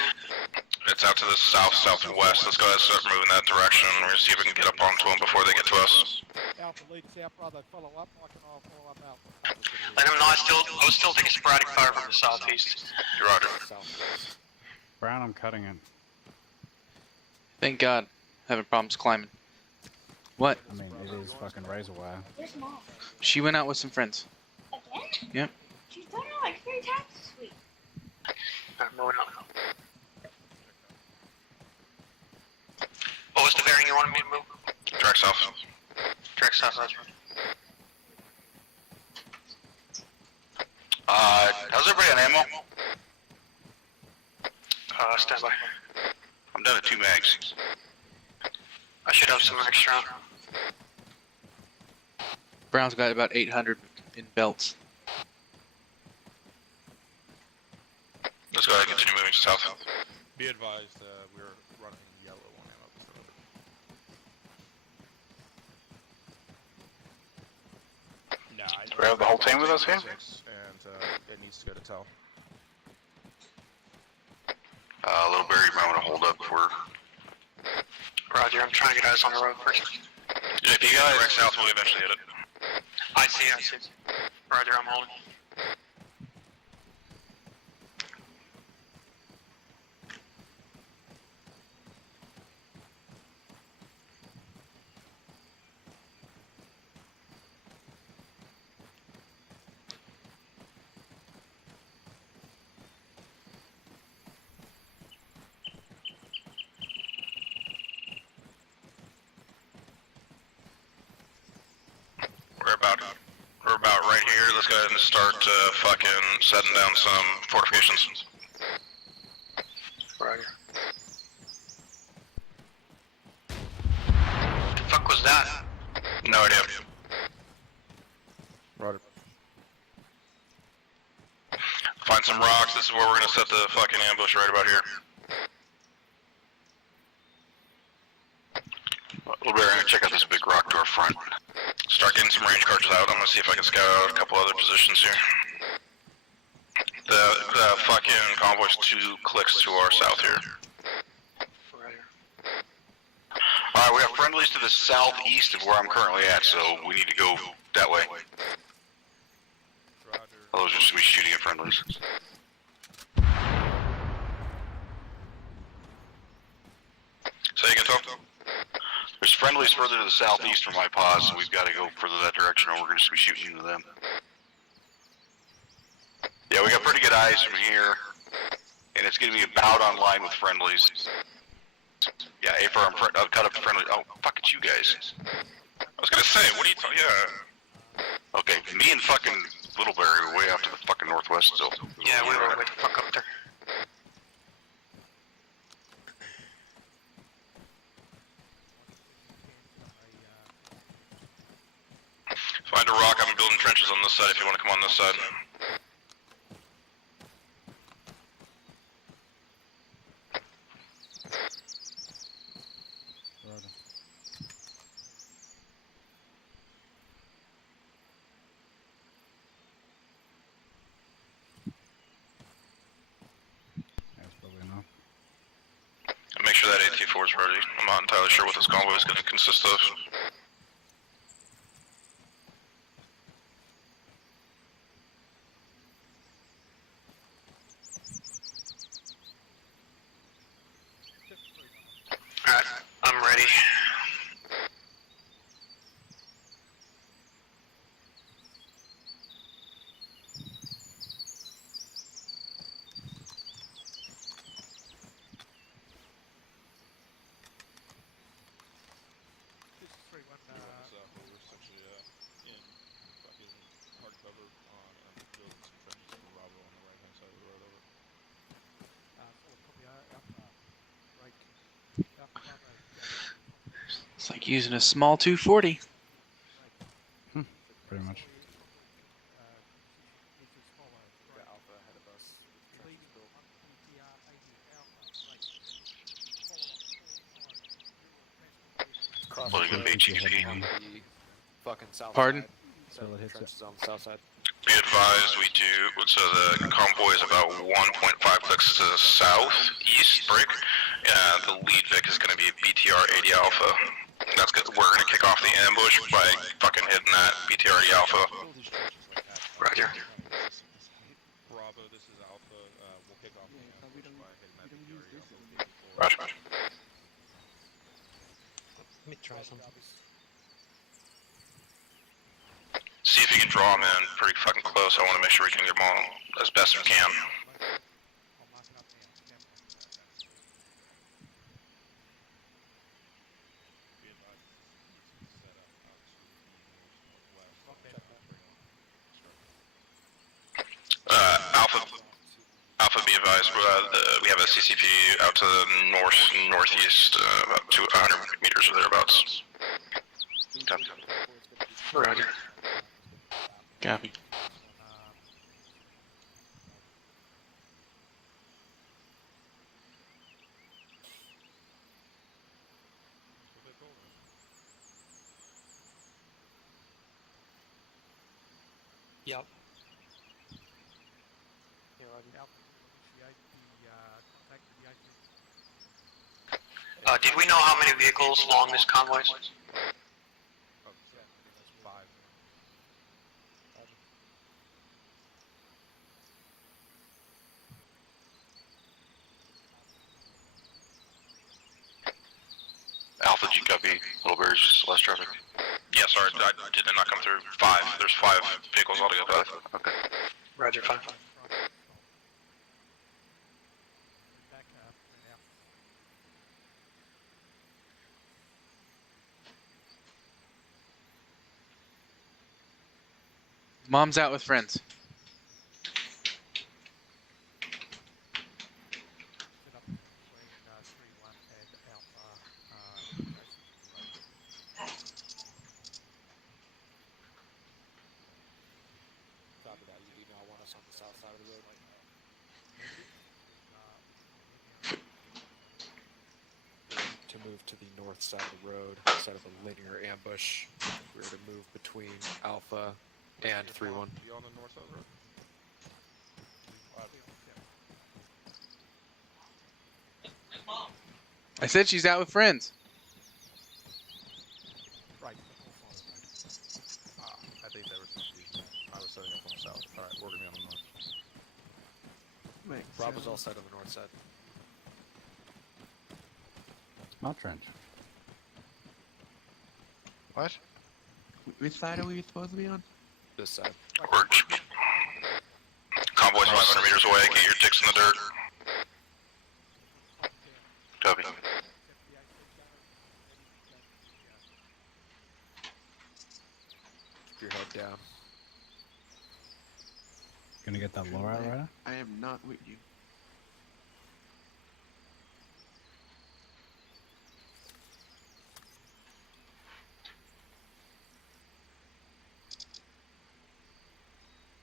It's out to the south-southwest. Let's go ahead and start moving that direction. We're going to see if we can get up onto them before they get to us. Alpha lead south, brother, follow up. Mike and I'll follow up Alpha. Let him know I was still taking sporadic fire from the southeast. Roger. Brown, I'm cutting it. Thank God. Having problems climbing. What? I mean, it is fucking razor wire. Where's Mom? She went out with some friends. Again? Yep. She's done it like 3 times this week. Moving up. What was the bearing you wanted me to move? Track south. Direct south, Roger. How's everybody on ammo? Stand by. I'm down to 2 mags. I should have some extra. Brown's got about 800 in belts. Let's go ahead and continue moving south. Be advised, we're running yellow on ammo. Nah, Do we have the whole team with us here? And it needs to go to tell. Little Barry, you might want to hold up for... Roger, I'm trying to get eyes on the road first. If you guys direct south, we'll eventually hit it. I see. Roger, I'm holding. We're about right here. Let's go ahead and start fucking setting down some fortifications. Roger. The fuck was that? No idea. Roger. Find some rocks. This is where we're gonna set the fucking ambush right about here. We'll be gonna check out this big rock to our front. Start getting some range cards out. I'm gonna see if I can scout out a couple other positions here. The fucking convoy's 2 clicks to our south here. Alright, we have friendly friendlies to the southeast of where I'm currently at, so we need to go that way. Otherwise, we'll just be shooting at friendlies. Say again, Tom? There's friendlies further to the southeast from my pause, so we've got to go further that direction, or we're going to be shooting into them. Yeah, we got pretty good eyes from here, and it's going to be about on line with friendlies. Yeah, A-firm, cut up to friendly. Oh, fuck it, you guys. I was gonna say, what are you talking? Yeah. Okay, me and fucking Littleberry are way off to the fucking northwest still. Yeah, we were way the fuck up there. Find a rock, I'm building trenches on this side if you want to come on this side. That's probably enough. Make sure that AT-4 is ready. I'm not entirely sure what this convoy is going to consist of. Alright, I'm ready. We're essentially in fucking hard cover on building some trenches in Bravo on the right hand side of the road. Over. It's like using a small 240. Pretty much. The Alpha ahead of us. Cross Loading the up HEP. on the fucking south Pardon? side. So the trenches on the south side. Be advised, we do, so the convoy is about 1.5 clicks to the southeast break. The lead Vic is going to be BTR 80 Alpha. That's good. We're going to kick off the ambush by fucking hitting that BTR 80 Alpha. Roger. Bravo, this is Alpha. We'll kick off the ambush by hitting that BTR Alpha. Roger. Let me try something. See if you can draw them in pretty fucking close. I want to make sure we can get them all as best we can. Alpha, be advised, we have a CCP out to the northeast, about 200 meters or thereabouts. Copy. Roger. Copy. Yep. Did we know how many vehicles along this convoy is? Alpha, G copy. Littleberry's less traffic. Yeah, sorry, I did not come through. 5. There's 5 vehicles altogether. Okay. Roger, fine. Mom's out with friends. Copy that. You do not want us on the south side of the road. To move to the north side of the road instead of a linear ambush. We're to move between Alpha and 3-1. You on the north side of the road? I said she's out with friends. Right, the north side of the road. I think they were confused. I was setting up on the south. Alright, we're gonna be on the north. Bravo's all set on the north side. Not trench. What? Which side are we supposed to be on? This side. Convoy's 500 meters away. Get your dicks in the dirt. Copy. Keep your head down. Gonna get that lower out right? I am not with you.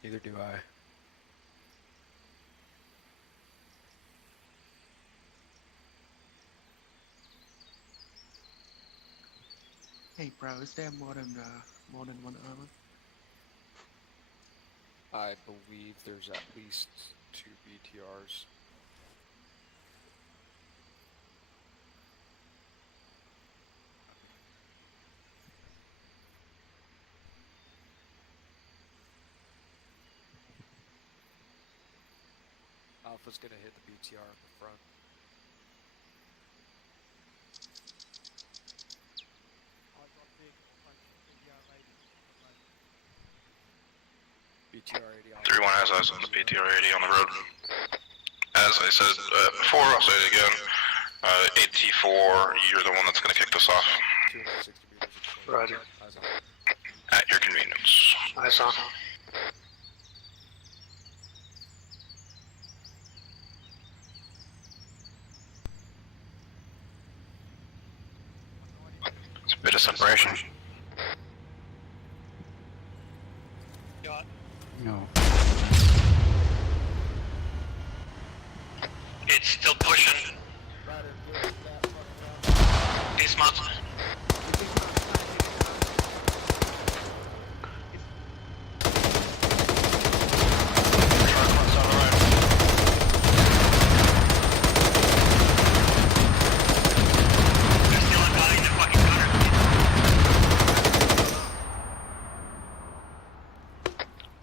Neither do I. Hey, bro, is there more than one armor? I believe there's at least 2 BTRs. Alpha's gonna hit the BTR in the front. BTR 80 on 3-1 has eyes on the BTR 80 on the road. As I said before, I'll say it again. 8T4, you're the one that's going to kick this off. 260 meters. Roger. Eyes on. At your convenience. Eyes on. It's a bit of separation. No. It's still pushing. Dismount.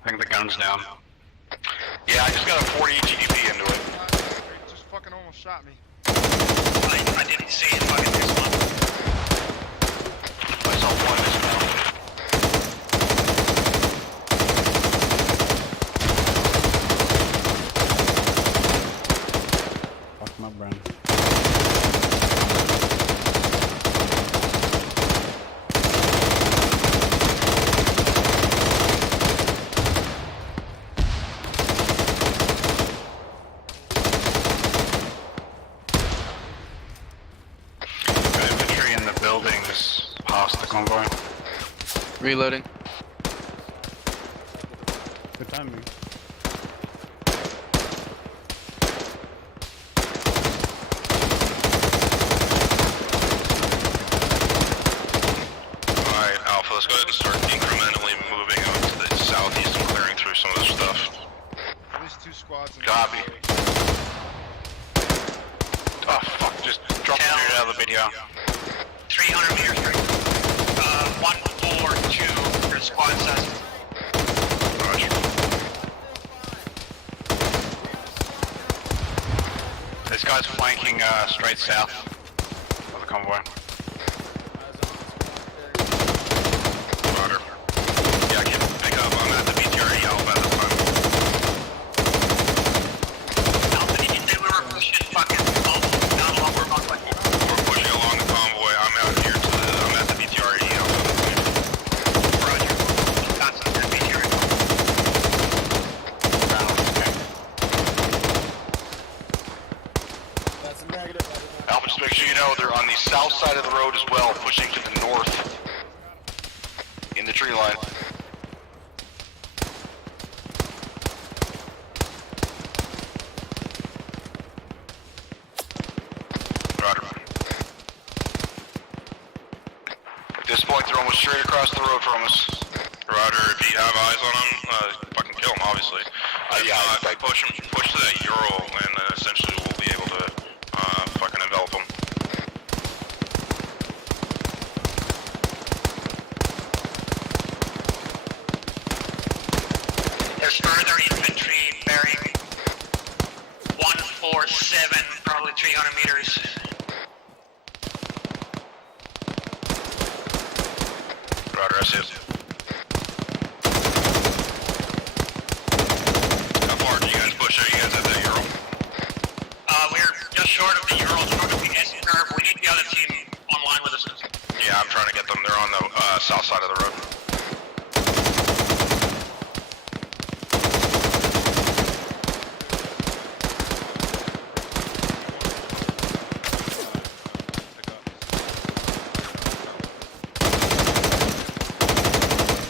I think the gun's down. Yeah, I just got a 40 GDP into it. It just fucking almost shot me. I didn't see it fucking dismount. I saw one dismount. Fuck my brain. Infantry in the buildings past the convoy. Reloading. Good timing. Alright, Alpha, let's go ahead and start incrementally moving out to the southeast and clearing through some of this stuff. At least 2 squads. In Copy. Oh fuck, just drop the dude out of the video. 300 meters straight. 142. Your squad says. Roger. This guy's flanking straight south of the convoy. Roger. Yeah, I can pick up. I'm at the BTR Alpha at the time. Alpha, did you say we were pushing fucking down along where Buckley? We're pushing along the convoy. I'm out here to the. I'm at the BTR Alpha. Roger. Got some good BTR. That's a negative. Alpha, just make sure you know they're on the south side of the road as well, pushing to the north in the tree line. Roger. At this point, they're almost straight across the road from us. Roger, if you have eyes on them, fucking kill them, obviously. Yeah, I push to that Ural, and essentially we'll be able to fucking envelop them. Roger, I see it. How far do you guys push? Are you guys at the Ural? We're just short of the Ural, short of the S curve. We need the other team online with us. Yeah, I'm trying to get them. They're on the south side of the road.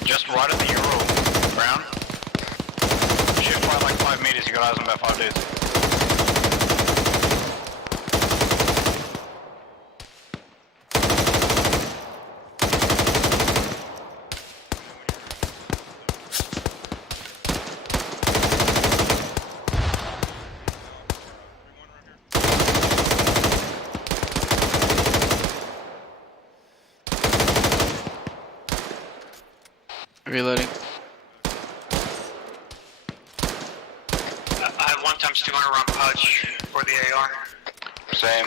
Just right at the Ural, Brown. Shift right like 5 meters, you got eyes on about 5 dudes. Reloading. I have 1x200 round pouch for the AR. Same.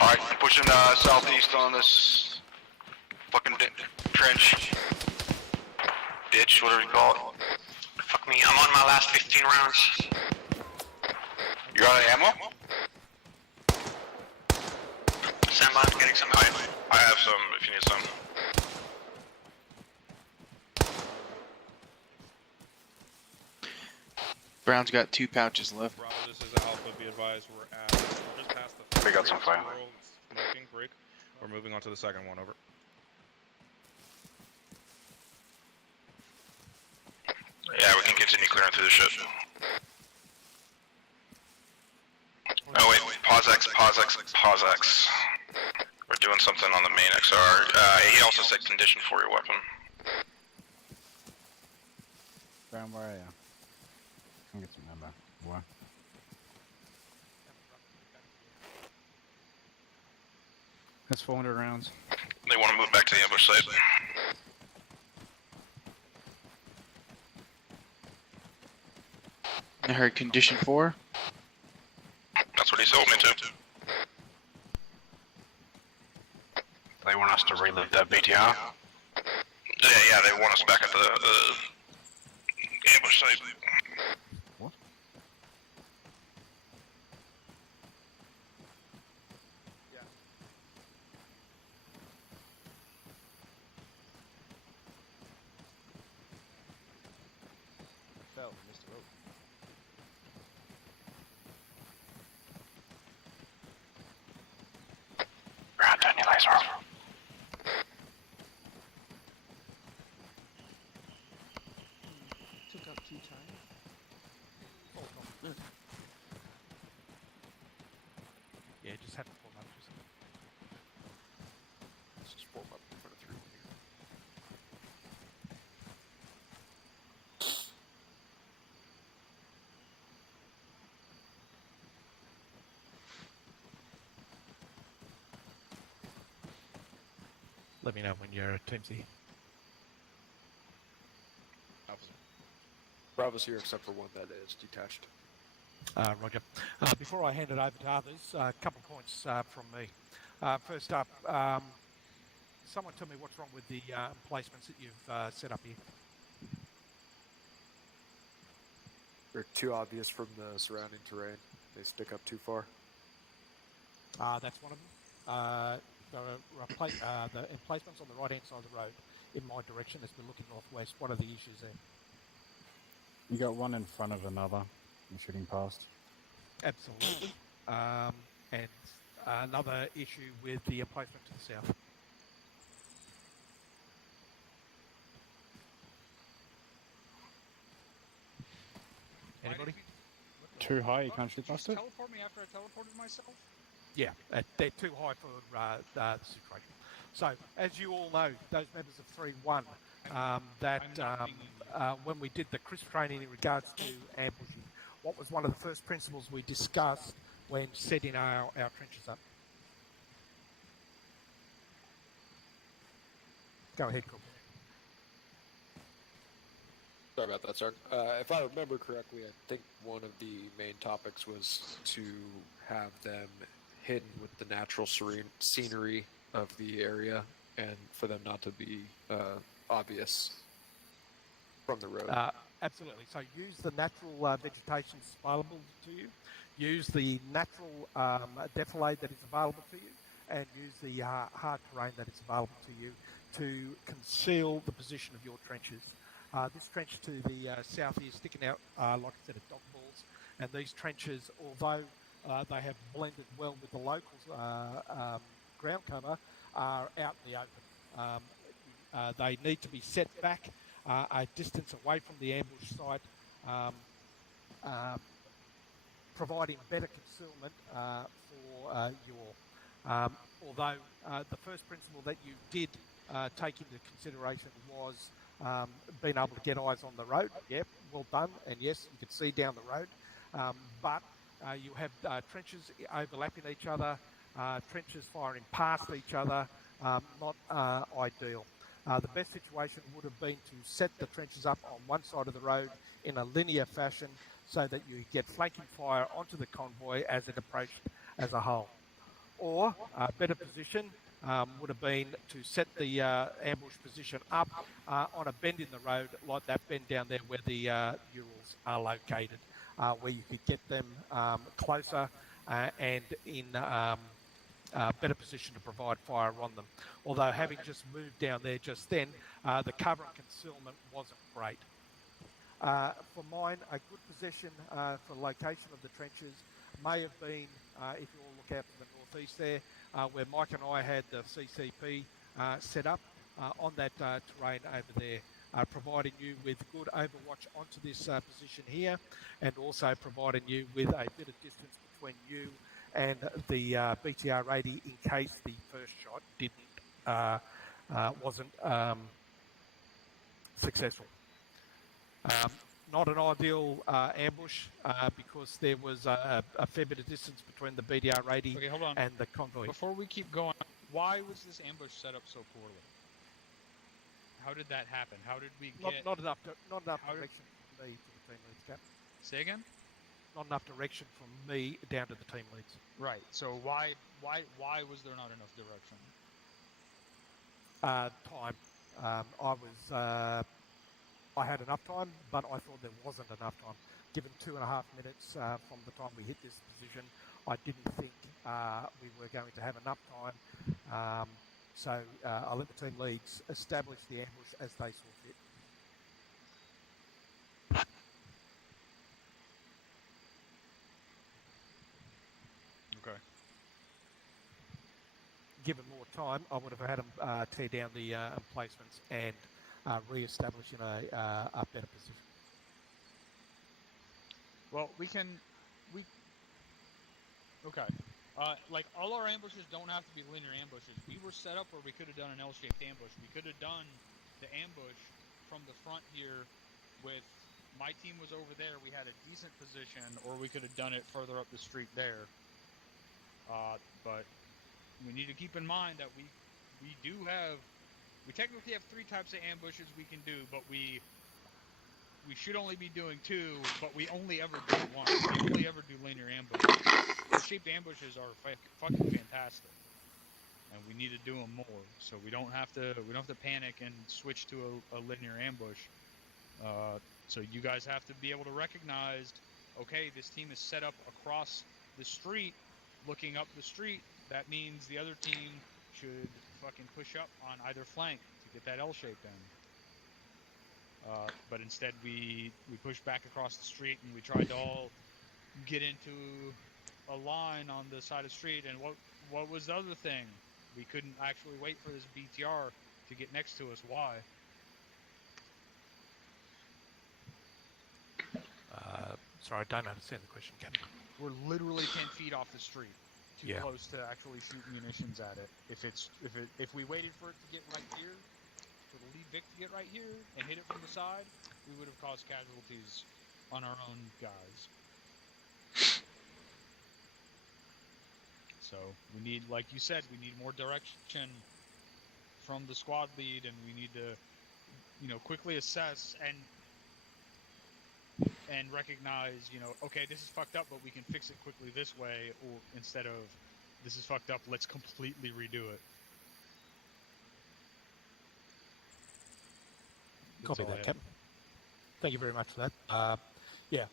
Alright, pushing southeast on this fucking trench. Ditch, whatever you call it. Fuck me, I'm on my last 15 rounds. You got any ammo? Stand by, I'm getting some ammo. I have some if you need some. Brown's got 2 pouches left. Bravo, this is Alpha. Be advised, we're just past the. We got some fire. Smoking break. We're moving on to the second one. Over. Yeah, we can continue clearing through the shit. Oh wait, pause X. We're doing something on the main XR. He also said condition for your weapon. Brown, where are you? Can get some ammo. Why? That's 400 rounds. They want to move back to the ambush site. I heard condition 4. That's what he told me to. They want us to relive that BTR? Yeah, they want us back at the ambush site. What? Fell, missed the rope. Round, turn your laser off. Took up 2 times. Yeah, just have to form up. Let's just form up in front of 3-1 here. Let me know when you're teamsy. Bravo's here except for one that is detached. Roger. Before I hand it over to others, a couple of points from me. First up, someone tell me what's wrong with the emplacements that you've set up here. They're too obvious from the surrounding terrain. They stick up too far. That's one of them. The emplacements on the right-hand side of the road in my direction as we're looking northwest. What are the issues there? You got one in front of another. I'm shooting past. Absolutely. And another issue with the emplacement to the south. Anybody? Too high, you can't shoot past it? Teleport me after I teleported myself? Yeah, they're too high for the situation. So, as you all know, those members of 3-1, when we did the crisp training in regards to ambushing, what was one of the first principles we discussed when setting our trenches up? Go ahead, Cook. Sorry about that, sir. If I remember correctly, I think one of the main topics was to have them hidden with the natural scenery of the area, and for them not to be obvious from the road. Absolutely. So use the natural vegetation available to you. Use the natural defilade that is available to you, and use the hard terrain that is available to you to conceal the position of your trenches. This trench to the south is sticking out, like I said, at dog balls, and these trenches, although they have blended well with the locals' ground cover, are out in the open. They need to be set back a distance away from the ambush site, providing better concealment for your. Although the first principle that you did take into consideration was being able to get eyes on the road. Yep, well done. And yes, you can see down the road. But you have trenches overlapping each other, trenches firing past each other, not ideal. The best situation would have been to set the trenches up on one side of the road in a linear fashion so that you get flanking fire onto the convoy as it approached as a whole. Or a better position would have been to set the ambush position up on a bend in the road like that bend down there where the Urals are located, where you could get them closer and in better position to provide fire on them. Although having just moved down there just then, the cover and concealment wasn't great. For mine, a good position for location of the trenches may have been, if you all look out to the northeast there, where Mike and I had the CCP set up on that terrain over there, providing you with good overwatch onto this position here, and also providing you with a bit of distance between you and the BTR-80 in case the first shot wasn't successful. Not an ideal ambush because there was a fair bit of distance between the BTR-80 Okay, hold on. and the convoy. Before we keep going, why was this ambush set up so poorly? How did that happen? How did we get... Not enough direction from me to the team leads, Cap. Say again? Not enough direction from me down to the team leads. Right. So why was there not enough direction? Time. I had enough time, but I thought there wasn't enough time. Given 2.5 minutes from the time we hit this position, I didn't think we were going to have enough time. So I let the team leads establish the ambush as they saw fit. Okay. Given more time, I would have had them tear down the emplacements and re-establish in a better position. Well, okay. Like, all our ambushes don't have to be linear ambushes. We were set up where we could have done an L-shaped ambush. We could have done the ambush from the front here with my team was over there. We had a decent position, or we could have done it further up the street there. But we need to keep in mind that we technically have 3 types of ambushes we can do, but we should only be doing 2, but we only ever do 1. We only ever do linear ambushes. Shaped ambushes are fucking fantastic, and we need to do them more. So we don't have to panic and switch to a linear ambush. So you guys have to be able to recognize, okay, this team is set up across the street, looking up the street. That means the other team should fucking push up on either flank to get that L shape in. But instead we pushed back across the street and we tried to all get into a line on the side of the street. And what was the other thing? We couldn't actually wait for this BTR to get next to us. Why? Sorry, I don't understand the question, Captain. We're literally 10 feet off the street, too Yeah. close to actually shoot munitions at it. If we waited for it to get right here, for the lead Vic to get right here and hit it from the side, we would have caused casualties on our own guys. So we need, like you said, we need more direction from the squad lead, and we need to, quickly assess and recognize, okay, this is fucked up, but we can fix it quickly this way, or instead of this is fucked up. Let's completely redo it. Copy all I that, have. Captain. Thank you very much for that. And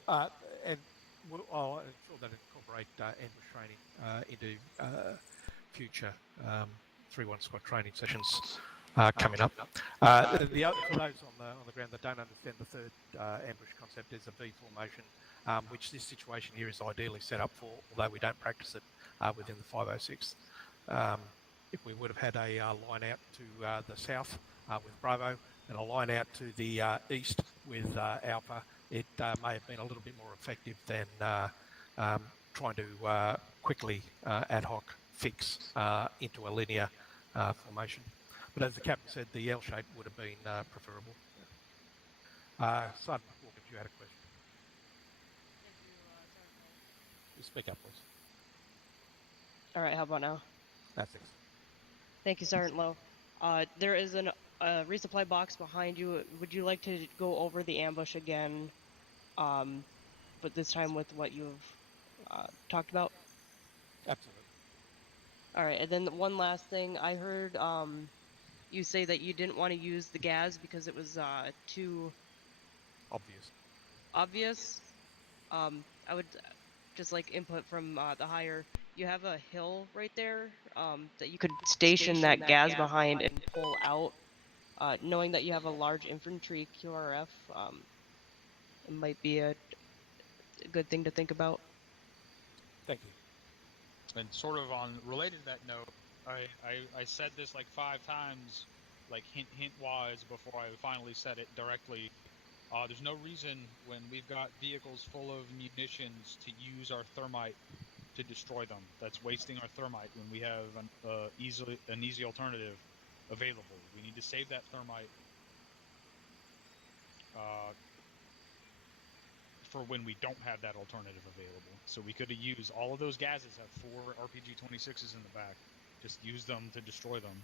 I'll ensure that incorporate ambush training into future 3-1 squad training sessions coming up. For those on the ground that don't understand the third ambush concept, is a V formation, which this situation here is ideally set up for, although we don't practice it within the 506. If we would have had a line out to the south with Bravo and a line out to the east with Alpha, it may have been a little bit more effective than trying to quickly ad hoc fix into a linear formation. But as the captain said, the L shape would have been preferable. Sergeant Walker, you had a question. Thank you, Sergeant Lowe. You speak up, please. All right, how about now? That's it. Thank you, Sergeant Lowe. There is a resupply box behind you. Would you like to go over the ambush again, but this time with what you've talked about? Absolutely. All right, and then one last thing. I heard you say that you didn't want to use the gas because it was too obvious. I would just like input from the higher. You have a hill right there that you could station that gas behind and pull out. Knowing that you have a large infantry QRF, it might be a good thing to think about. Thank you. And sort of on related to that note, I said this like 5 times, like hint wise, before I finally said it directly. There's no reason when we've got vehicles full of munitions to use our thermite to destroy them. That's wasting our thermite when we have an easy alternative available. We need to save that thermite for when we don't have that alternative available. So we could have used all of those gases, have 4 RPG-26s in the back. Just use them to destroy them.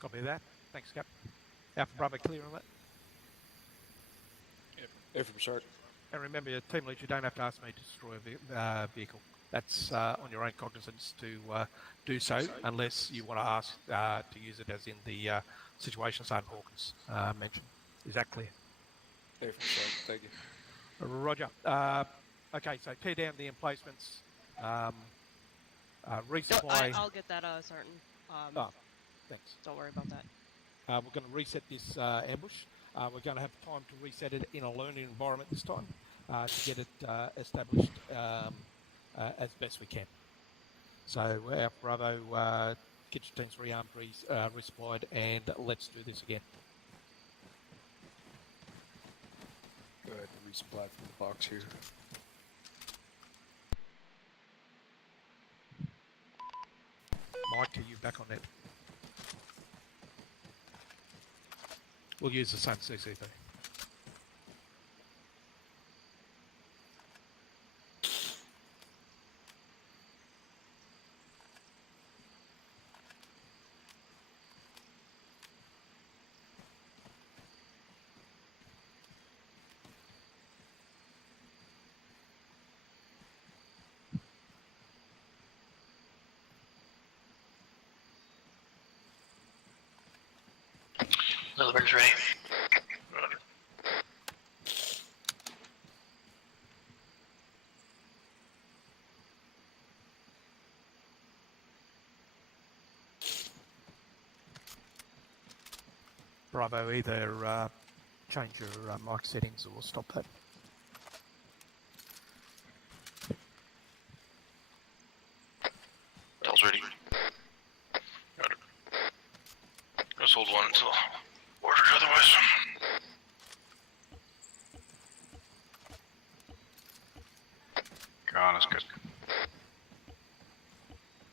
Copy that. Thanks, Cap. Alpha Bravo clear on that? Yep. From Sergeant. And remember, team lead, you don't have to ask me to destroy a vehicle. That's on your own cognizance to do so, unless you want to ask to use it as in the situation Sergeant Hawkins mentioned. Is that clear? From Sergeant. Thank you. Roger. Okay, so tear down the emplacements, resupply. I'll get that, Sergeant. Thanks. Don't worry about that. We're going to reset this ambush. We're going to have time to reset it in a learning environment this time to get it established as best we can. So Alpha Bravo, get your teams rearmed, resupplied, and let's do this again. Go ahead and resupply from the box here. Mike, are you back on that? We'll use the same CCP. Lilburn's ready. Bravo, either change your mic settings or stop that. Tel's ready. Got it. Just hold one until ordered otherwise. God, that's good.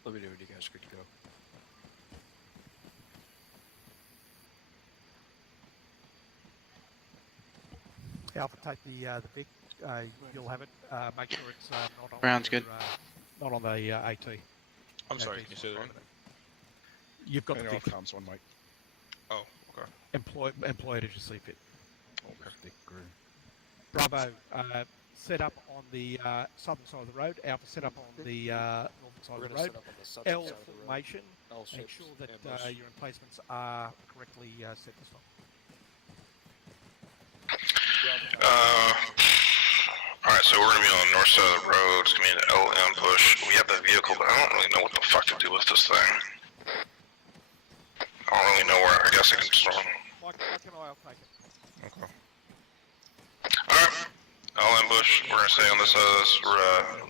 Let me know when you guys are good to go. Alpha, take the Vic. You'll have it. Make sure it's not on Round's good. Not on the AT. I'm sorry, can you say that again? You've got the Turn Vic. your comms on, Mike. Oh, okay. Employ it as you see fit. Okay. Bravo, set up on the southern side of the road. Alpha set up on the northern side We're of the gonna road. set up on the southern L side of the road. formation. L-shaped Ensure that ambush. your emplacements are correctly set this time. Alright, so we're gonna be on the north side of the road. It's gonna be an L ambush. We have the vehicle, but I don't really know what the fuck to do with this thing. I don't really know where. I guess I can just. Mike and I'll take it. Okay. Alright, L ambush. We're gonna stay on this side of this.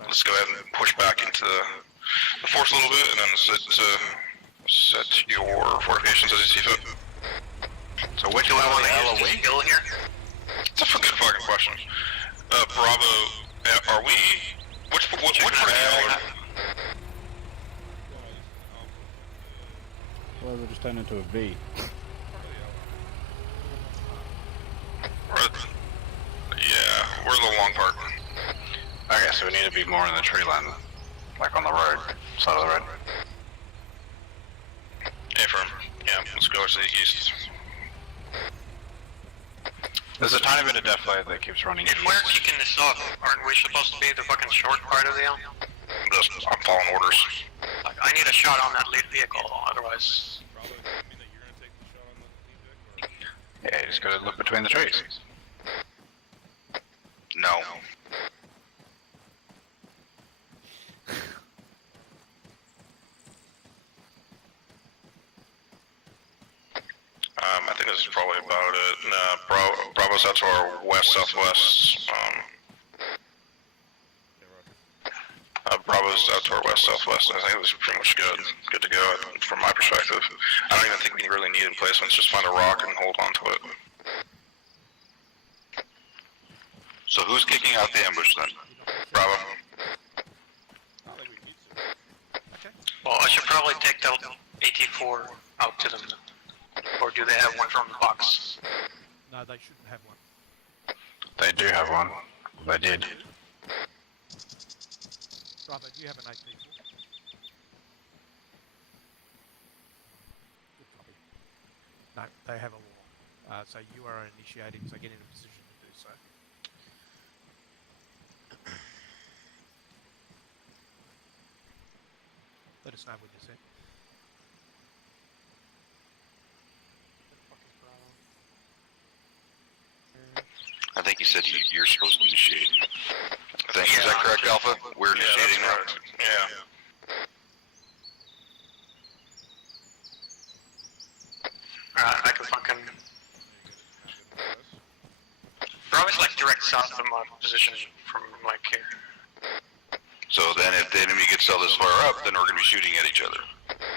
Let's go ahead and push back into the force a little bit, and then set your fortifications as you see fit. So which level on the LOE? Hill here? That's a good fucking question. Bravo, are we? Which part of the L? Well, we'll just turn into a V. Yeah, we're the long part. Okay, so we need to be more in the tree line, like on the road, side of the road. Affirm. Yeah, let's go to the east. There's a tiny bit of death flag that keeps running. If we're kicking this off, aren't we supposed to be the fucking short part of the L? I'm following orders. Like, I need a shot on that lead vehicle, otherwise. Yeah, you just gotta look between the trees. No. I think this is probably about it. Bravo's out to our west-southwest. Bravo's out to our west-southwest. I think this is pretty much good to go from my perspective. I don't even think we really need emplacements. Just find a rock and hold on to it. So who's kicking out the ambush then? Bravo. Well, I should probably take the AT-4 out to them. Or do they have one from the box? No, they shouldn't have one. They do have one. They did. Bravo, do you have an AT4? Good copy. No, they have a law. So you are initiating, so get in a position to do so. Let us know when you're set. I think you said you're supposed to initiate. I think, is that correct, Alpha? We're initiating now. Yeah. I can fucking... Bravo's like direct south of my position from like here. So then if the enemy gets all this far up, then we're going to be shooting at each other.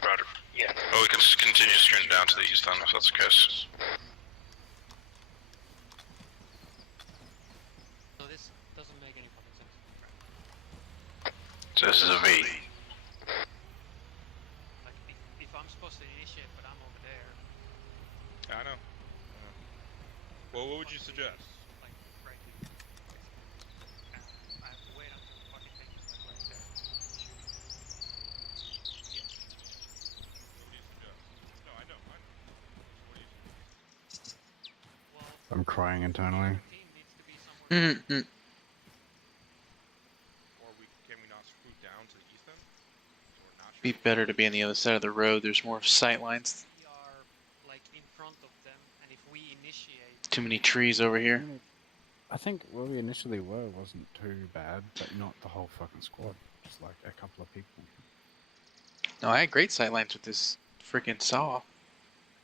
Roger. Yeah. Oh, we can continue to stream down to the east then, if that's the case. No, this doesn't make any fucking sense. So this is a V. Like, if I'm supposed to initiate, but I'm over there, I know. Well, what would you suggest? like, right here. I have to wait until the fucking thing is, like, right there. No, I know. What do you I'm crying internally. Mm-hmm. Or can we not scoot down to the east then? Be better to be on the other side of the road. There's more sight lines. We are, like, in front of them, and if we initiate... Too many trees over here. I think where we initially were wasn't too bad, but not the whole fucking squad. Just like a couple of people. No, I had great sight lines with this freaking saw.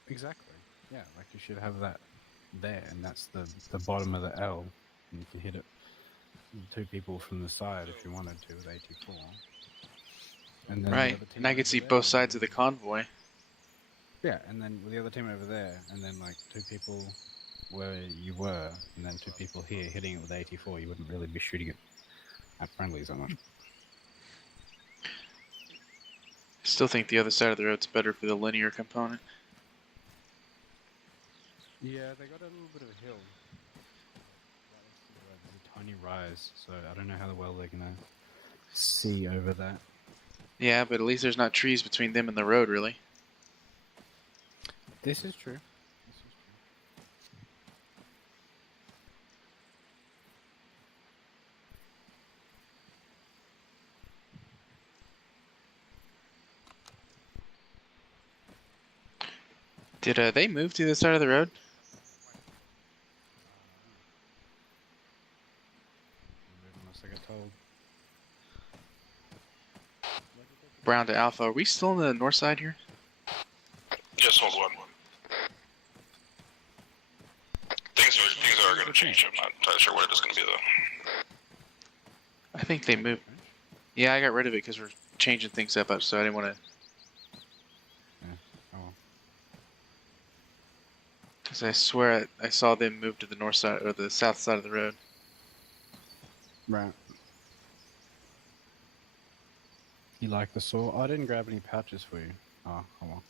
Exactly. Yeah, like you should have that there, and that's the bottom of the L. And you can hit it two people from the side if you wanted to with AT4. And then the Right, other team and I could over see there both would sides be- of the convoy. Yeah, and then with the other team over there, and then like two people where you were, and then two people here hitting it with AT4, you wouldn't really be shooting it at friendly so much. I still think the other side of the road's better for the linear component. Yeah, they got a little bit of a hill. There's a tiny rise, so I don't know how well they're gonna see over that. Yeah, but at least there's not trees between them and the road, really. This is true. Did they move to the side of the road? Unless I get told. Brown to Alpha. Are we still on the north side here? Just hold one. Things are going to change. I'm not entirely sure what it is going to be though. I think they moved. Yeah, I got rid of it because we're changing things up, so I didn't want to. Because I swear I saw them move to the north side or the south side of the road. Right. You like the saw? I didn't grab any pouches for you. Oh well.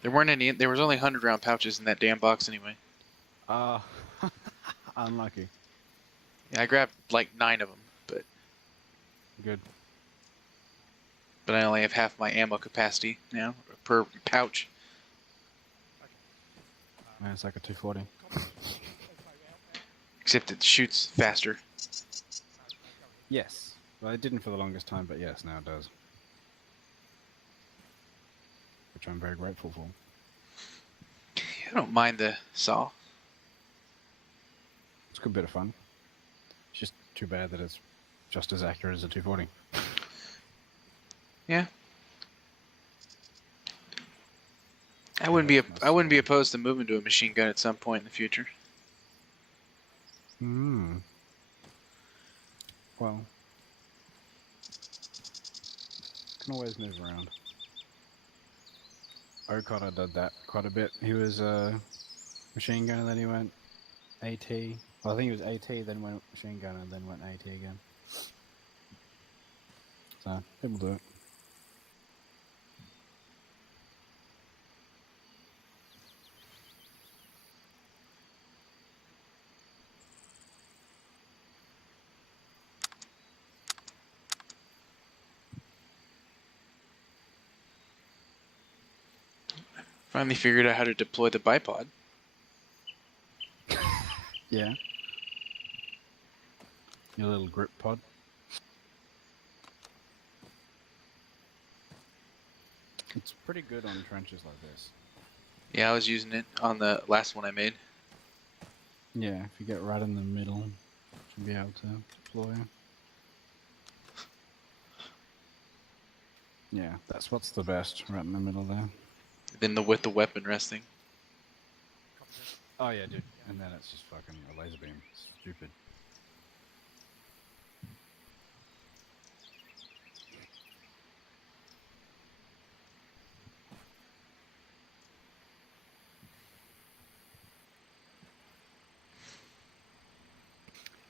There weren't any. There was only 100-round pouches in that damn box anyway. Unlucky. Yeah, I grabbed like 9 of them, but Good. I only have half my ammo capacity now per pouch. Man, it's like a 240. Except it shoots faster. Yes. Well, it didn't for the longest time, but yes, now it does. Which I'm very grateful for. I don't mind the saw. It's a good bit of fun. It's just too bad that it's just as accurate as a 240. Yeah. I wouldn't be opposed to moving to a machine gun at some point in the future. Hmm. Well, can always move around. O'Connor did that quite a bit. He was a machine gunner, then he went AT. Well, I think he was AT, then went machine gunner, and then went AT again. So, people do it. Finally figured out how to deploy the bipod. Yeah. Your little grip pod. It's pretty good on trenches like this. Yeah, I was using it on the last one I made. Yeah, if you get right in the middle, you should be able to deploy. Yeah, that's what's the best, right in the middle there. Then with the weapon resting. Oh yeah, dude. And then it's just fucking a laser beam. It's stupid.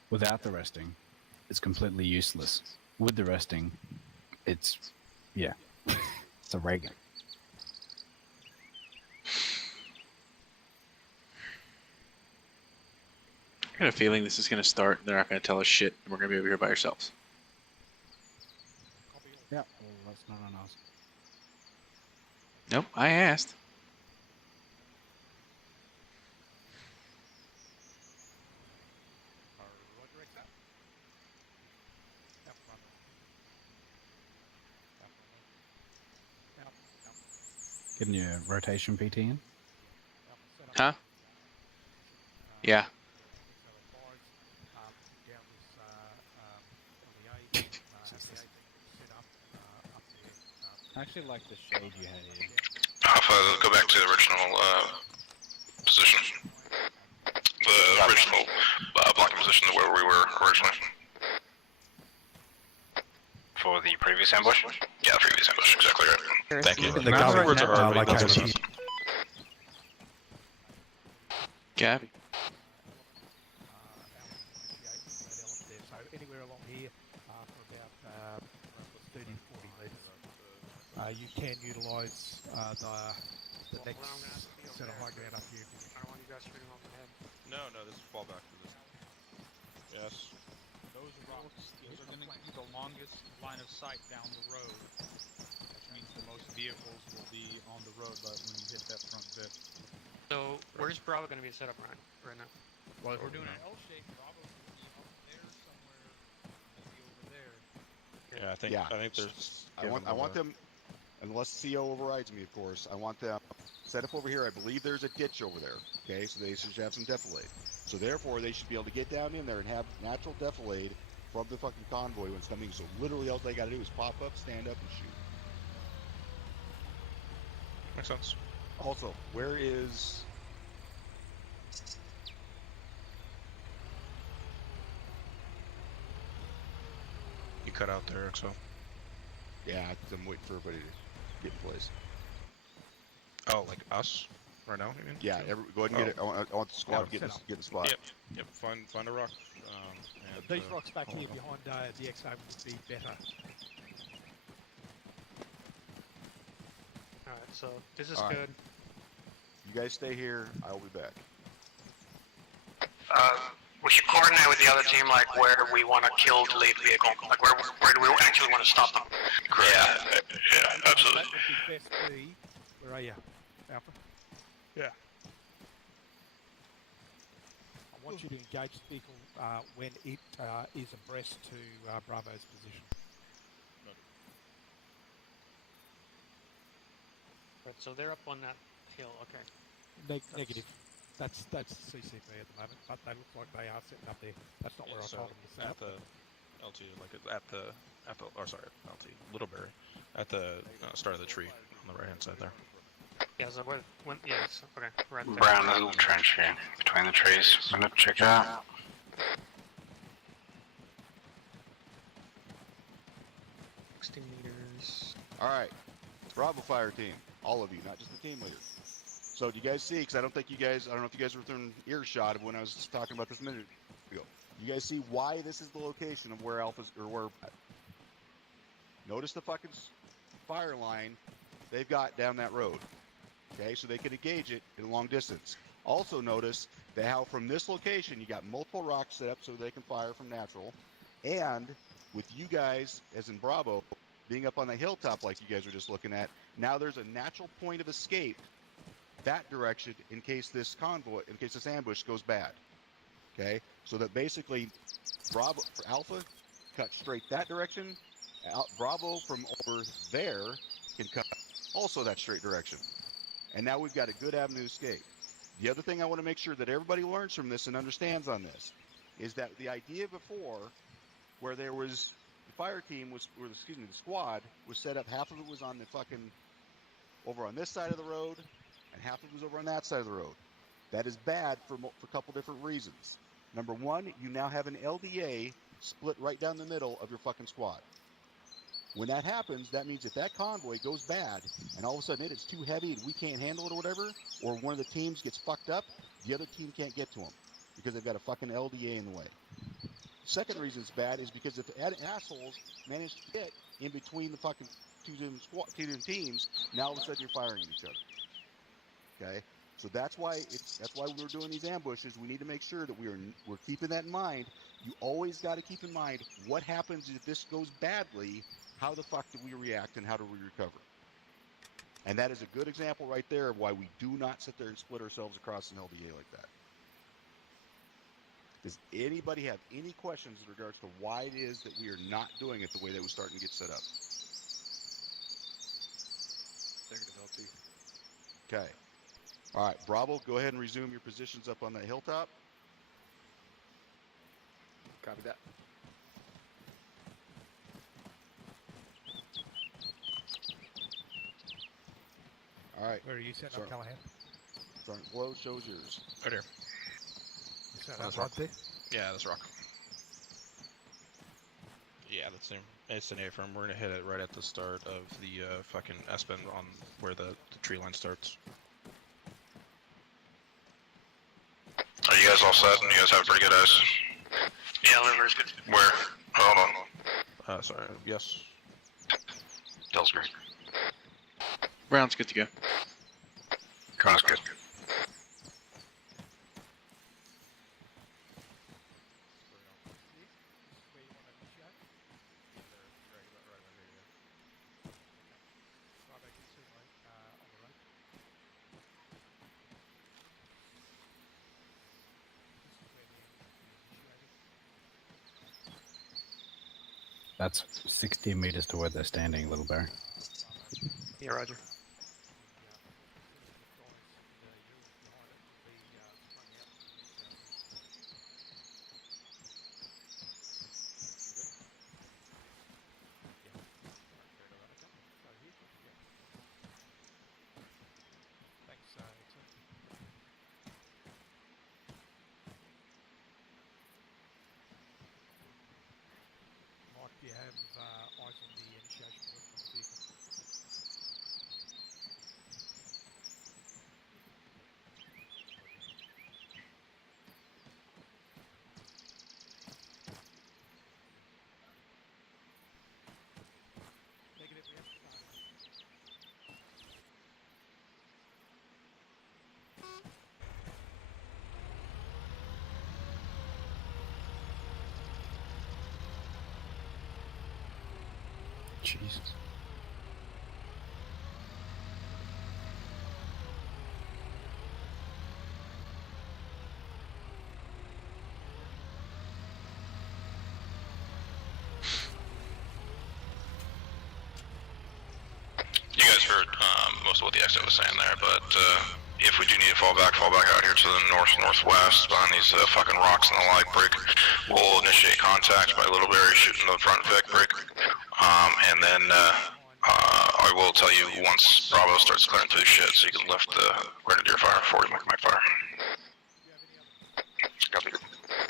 Without the resting, it's completely useless. With the resting, it's, yeah, it's a ray gun. I got a feeling this is going to start. They're not going to tell us shit, and we're going to be over here by ourselves. Yeah, well, that's not on us. Nope, I asked. Getting your rotation PT in? Huh? Yeah. I actually like the shade you had here. Alpha, go back to the original position. The original blocking position where we were originally. For the previous ambush? Yeah, the previous ambush, exactly right. Thank you. The guards are like over here. Gabby. So anywhere along here for about 30 to 40 metres. You can utilise the next set of high ground up here. I don't want you guys shooting over the head. No, this is fallback for this. Yes. Those rocks, those are going to be the longest line of sight down the road, which means the most vehicles will be on the road when you hit that front bit. So, where's Bravo going to be set up right now? Well, if we're doing an L shape, Bravo's going to be up there somewhere, maybe over there. Yeah, I think there's. I want them, unless CO overrides me, of course. I want them set up over here. I believe there's a ditch over there. Okay, so they should have some defilade. So therefore, they should be able to get down in there and have natural defilade from the fucking convoy when it's coming. So literally, all they got to do is pop up, stand up, and shoot. Makes sense. Also, where is? You cut out there, XO. Yeah, I'm waiting for everybody to get in place. Oh, like us? Right now, you mean? Yeah, go ahead and get it. I want the squad to get in the spot. Yep. Find a rock. And, These rocks back hold here on. behind the X-Zone would be better. Alright, so this is All right. good. You guys stay here. I will be back. We should coordinate with the other team, like where we want to kill the lead vehicle, like where do we actually want to stop them? Yeah, absolutely. That would be best be. Where are you, Alpha? Yeah. I want you to engage the vehicle when it is abreast to Bravo's position. Right, so they're up on that hill, okay. Negative. That's CCP at the moment, but they look like they are sitting up there. That's not where I So told them to set at up. the LT, like at the LT, Littleberry, at the start of the tree on the right hand side there. Yeah, so yes, okay, right there. Brown little trench here between the trees. I'm gonna check it out. Meters. All right, Bravo fire team, all of you, not just the team leader. So do you guys see? Because I don't know if you guys were within earshot of when I was talking about this a minute ago. You guys see why this is the location of where Alpha's or where? Notice the fucking fire line they've got down that road. Okay, so they can engage it in a long distance. Also notice that how from this location you got multiple rocks set up so they can fire from natural, and with you guys as in Bravo being up on the hilltop like you guys were just looking at, now there's a natural point of escape that direction in case this ambush goes bad. Okay, so that basically Bravo for Alpha cut straight that direction. Bravo from over there can cut also that straight direction. And now we've got a good avenue to escape. The other thing I want to make sure that everybody learns from this and understands on this is that the idea before where there was the fire team was, or excuse me, the squad was set up, half of it was on the fucking over on this side of the road and half of it was over on that side of the road. That is bad for a couple different reasons. Number one, you now have an LDA split right down the middle of your fucking squad. When that happens, that means if that convoy goes bad and all of a sudden it's too heavy and we can't handle it or whatever, or one of the teams gets fucked up, the other team can't get to them because they've got a fucking LDA in the way. Second reason it's bad is because if assholes manage to get in between the fucking two different teams, now all of a sudden you're firing at each other. Okay, so that's why we're doing these ambushes. We need to make sure that we're keeping that in mind. You always got to keep in mind what happens if this goes badly. How the fuck do we react and how do we recover? And that is a good example right there of why we do not sit there and split ourselves across an LDA like that. Does anybody have any questions in regards to why it is that we are not doing it the way that we're starting to get set up? Negative LT. Okay. All right, Bravo, go ahead and resume your positions up on that hilltop. Copy that. All right. Where are you setting up, Callahan? Front glow shows yours. Right here. You setting That's up right there? Yeah, that's rock. Yeah, that's him. It's an A-firm. We're gonna hit it right at the start of the fucking S-bend on where the tree line starts. Are you guys all set? You guys have pretty good eyes? Yeah, liver's good. Where? Hold on. Sorry. Yes. Del's great. Brown's good to go. Connor's good. That's 16 meters to where they're standing, Little Bear. Yeah, roger. Jesus. You guys heard most of what the exit was saying there, but if we do need to fall back out here to the northwest behind these fucking rocks and the light break. We'll initiate contact by Littleberry shooting the front Vic break, and then I will tell you once Bravo starts clearing through shit, so you can lift the Grenadier fire, 40 Mech fire. Copy.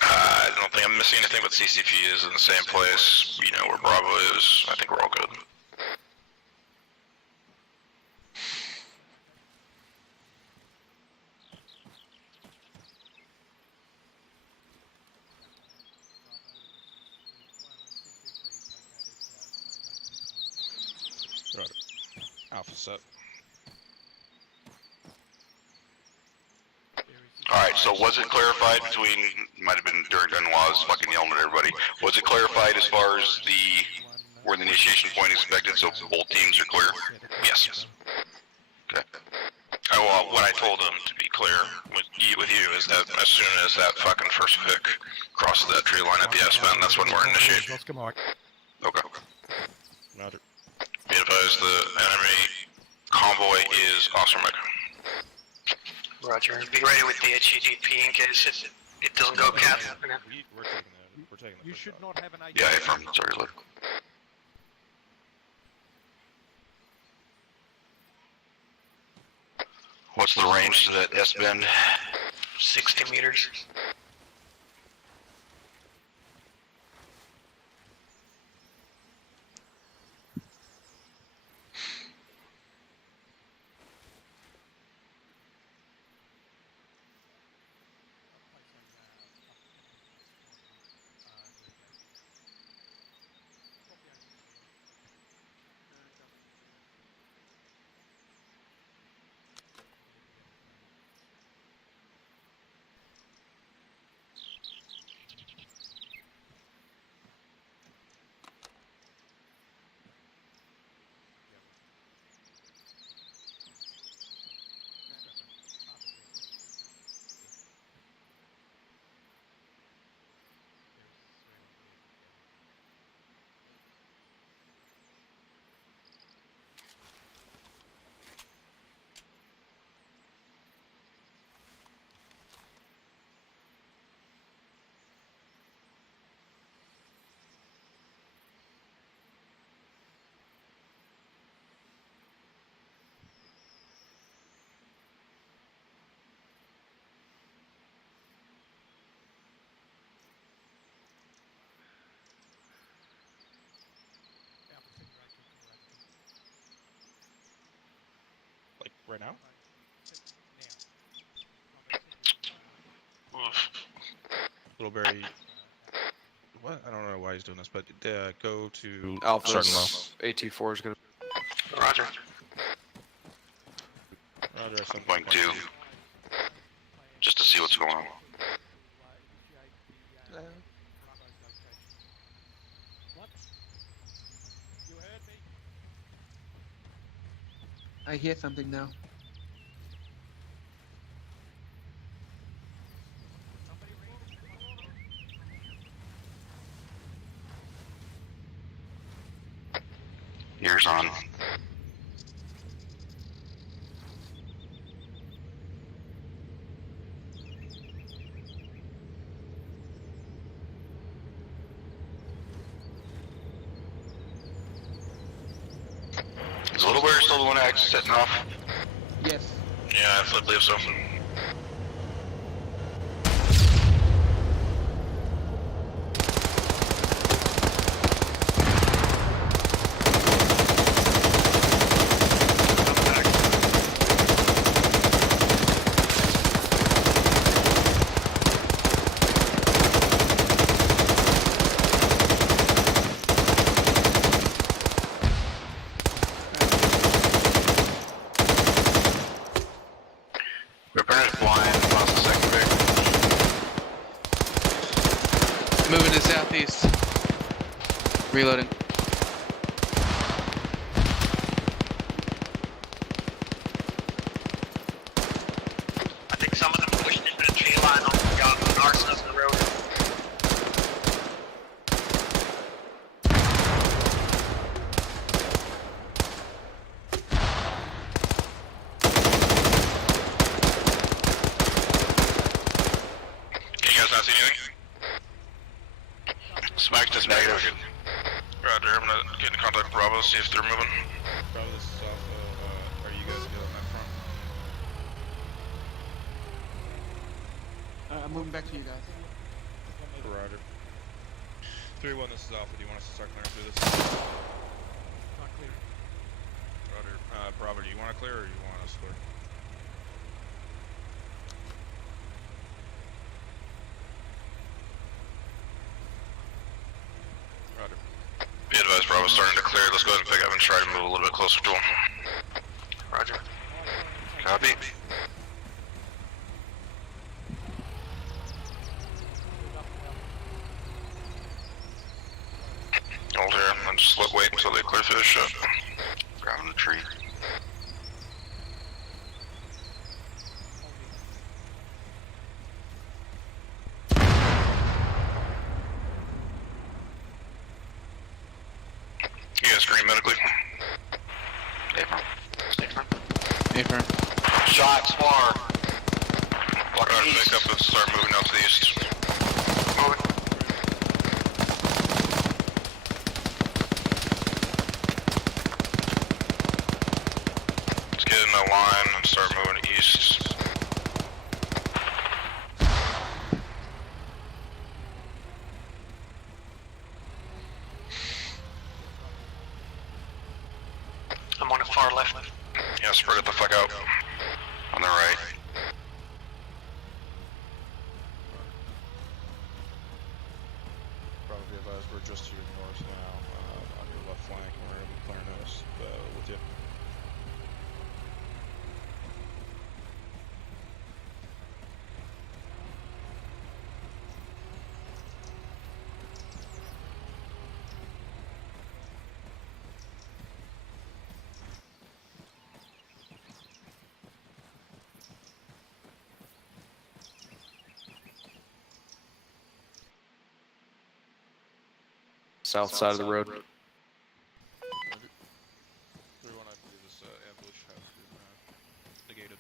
I don't think I'm missing anything, but CCP is in the same place. You know where Bravo is. I think we're all good. Right. Alpha set. Alright, so was it clarified between, might have been during Benoit's fucking yelling at everybody, was it clarified as far as where the initiation point is expected, so both teams are clear? Yes. Okay. Well, what I told them, to be clear with you, is that as soon as that fucking first Vic crosses that tree line at the S-bend, that's when we're initiating. Okay. Roger. Be advised, the enemy convoy is Officer Mech. Roger. Be ready with the HEDP in case it doesn't go cat. We're taking the You should not have an AT. Yeah, from sorry, look. What's the range to that S-bend? 60 meters. Like, right now? Littleberry. What? I don't know why he's doing this, but go to Alpha's AT4 is gonna. Roger. Roger, I'm going to, just to see what's going on. I hear something now. Ears on. Is Littleberry still the one setting off? Yes. Yeah, I believe so. Moving to southeast. Reloading. Bravo, see if they're moving. Bravo, this is Alpha. Are you guys good on that front? I'm moving back to you guys. Roger. 3-1, this is Alpha. Do you want us to start clearing through this? Not clear. Roger. Bravo, do you want to clear or do you want us to clear? Roger. Be advised, Bravo's starting to clear. Let's go ahead and pick up and try to move a little bit closer to him. Roger. Copy. Hold here, and just wait until they clear through the ship. Grabbing the tree. You guys green medically? Apron. Apron. Shots, more. Block out and pick up and start moving out to the east. Moving. Let's get in the line and start moving east. I'm on the far left. Yeah, spread it the fuck out. On the right. Bravo, be advised, we're just to your north now, on your left flank, and we're going to be clearing those with you. South side of the road. 3-1, I believe this ambush has been negated.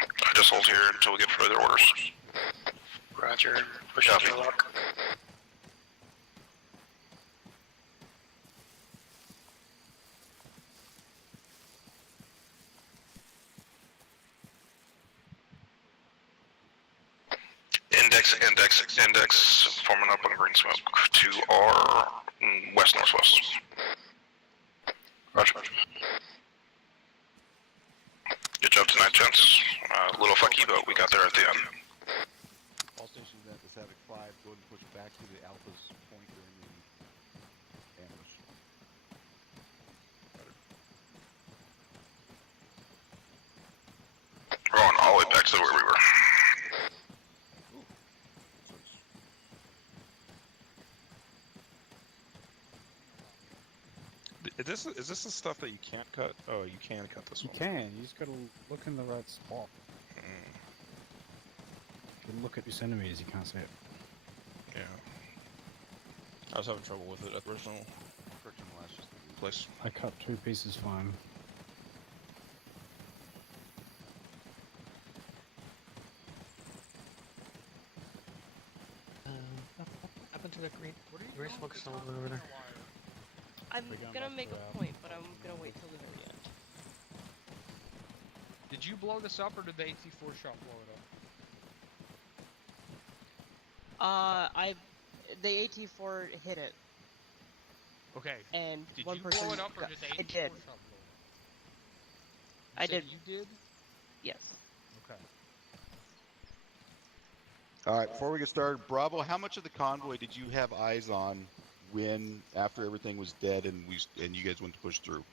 I just hold here until we get further orders. Roger. Push up your lock. Index, forming up on green smoke to our west-northwest. Roger. Good job tonight, gents. Little fucky, but we got there at the end. All stations at this Havoc 5, go ahead and push back to the Alpha's point during the ambush. We're going all the way back to where we were. Is this the stuff that you can't cut? Oh, you can cut this You one. can. You just gotta look in the right spot. You can look at your centimeters. You can't see it. Yeah. I was having trouble with it at the original place. I cut 2 pieces fine. Happened to the green smoke is over there. I'm gonna make a point, but I'm gonna wait till the very end. Did you blow this up, or did the AT4 shot blow it up? The AT4 hit it. Okay. And did one you person blow it up, or did the AT4 I did. shot blow it up? I did. You did? Yes. Okay. All right, before we get started, Bravo, how much of the convoy did you have eyes on when, after everything was dead and you guys went to push through?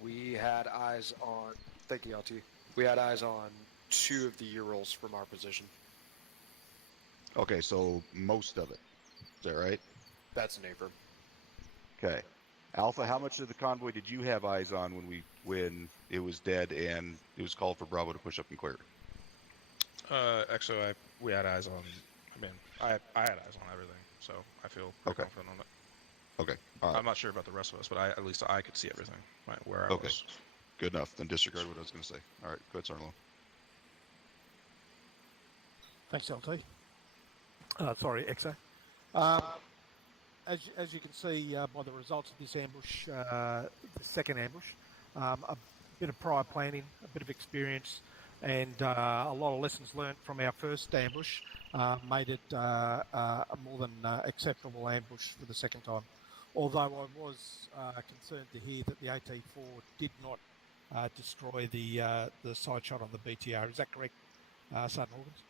We had eyes on. Thank you, LT. We had eyes on 2 of the Urals from our position. Okay, so most of it. Is that right? That's an apron. Okay. Alpha, how much of the convoy did you have eyes on when it was dead and it was called for Bravo to push up and clear? Actually, we had eyes on. I mean, I had eyes on everything, so I feel pretty confident on it. Okay. All right. I'm not sure about the rest of us, but at least I could see everything, right, where I Okay. was. Good enough. Then disregard what I was going to say. All right. Go ahead, Sergeant. Thanks, LT. Sorry, Exo. as you can see by the results of this ambush, the second ambush, a bit of prior planning, a bit of experience, and a lot of lessons learnt from our first ambush made it a more than acceptable ambush for the second time. Although I was concerned to hear that the AT4 did not destroy the side shot on the BTR. Is that correct, Sergeant Hawkins?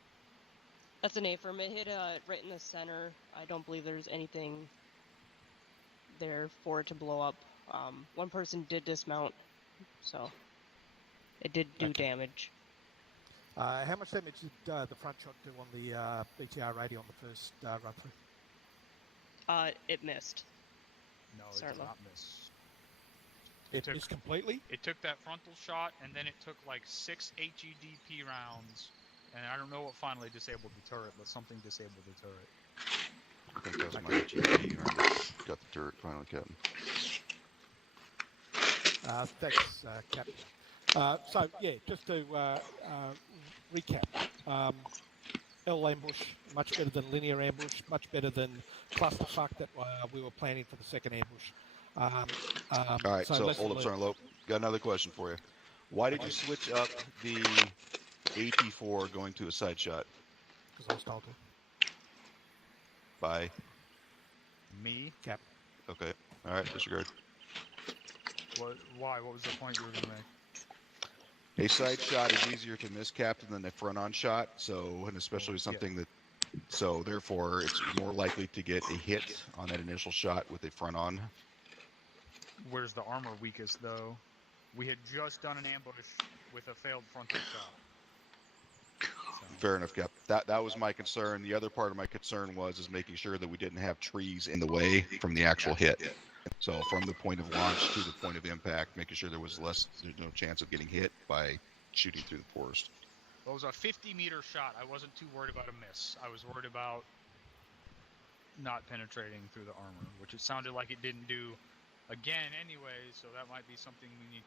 That's an affirm. It hit right in the center. I don't believe there's anything there for it to blow up. One person did dismount, so it did do damage. How much damage did the front shot do on the BTR radio on the first run through? It missed. No, it Certainly. did not miss. It missed completely? It took that frontal shot, and then it took like 6 HEDP rounds, and I don't know what finally disabled the turret, but something disabled the turret. I think that was my GP got the turret finally, Captain. Thanks, Captain. So, yeah, just to recap. L ambush, much better than linear ambush, much better than clusterfuck that we were planning for the second ambush. All right, so hold up, Sergeant Lope. Got another question for you. Why did you switch up the AT4 going to a side shot? Because I was told to. By? Me? Cap. Okay, all right, disregard. Why? What was the point you were going to make? A side shot is easier to miss, Captain, than a front-on shot, so, and especially something that, so therefore it's more likely to get a hit on that initial shot with a front-on. Where's the armor weakest, though? We had just done an ambush with a failed frontal shot. Fair enough, Cap. That was my concern. The other part of my concern was making sure that we didn't have trees in the way from the actual hit. So from the point of launch to the point of impact, making sure there's no chance of getting hit by shooting through the forest. Well, it was a 50-meter shot. I wasn't too worried about a miss. I was worried about not penetrating through the armor, which it sounded like it didn't do again anyway, so that might be something we need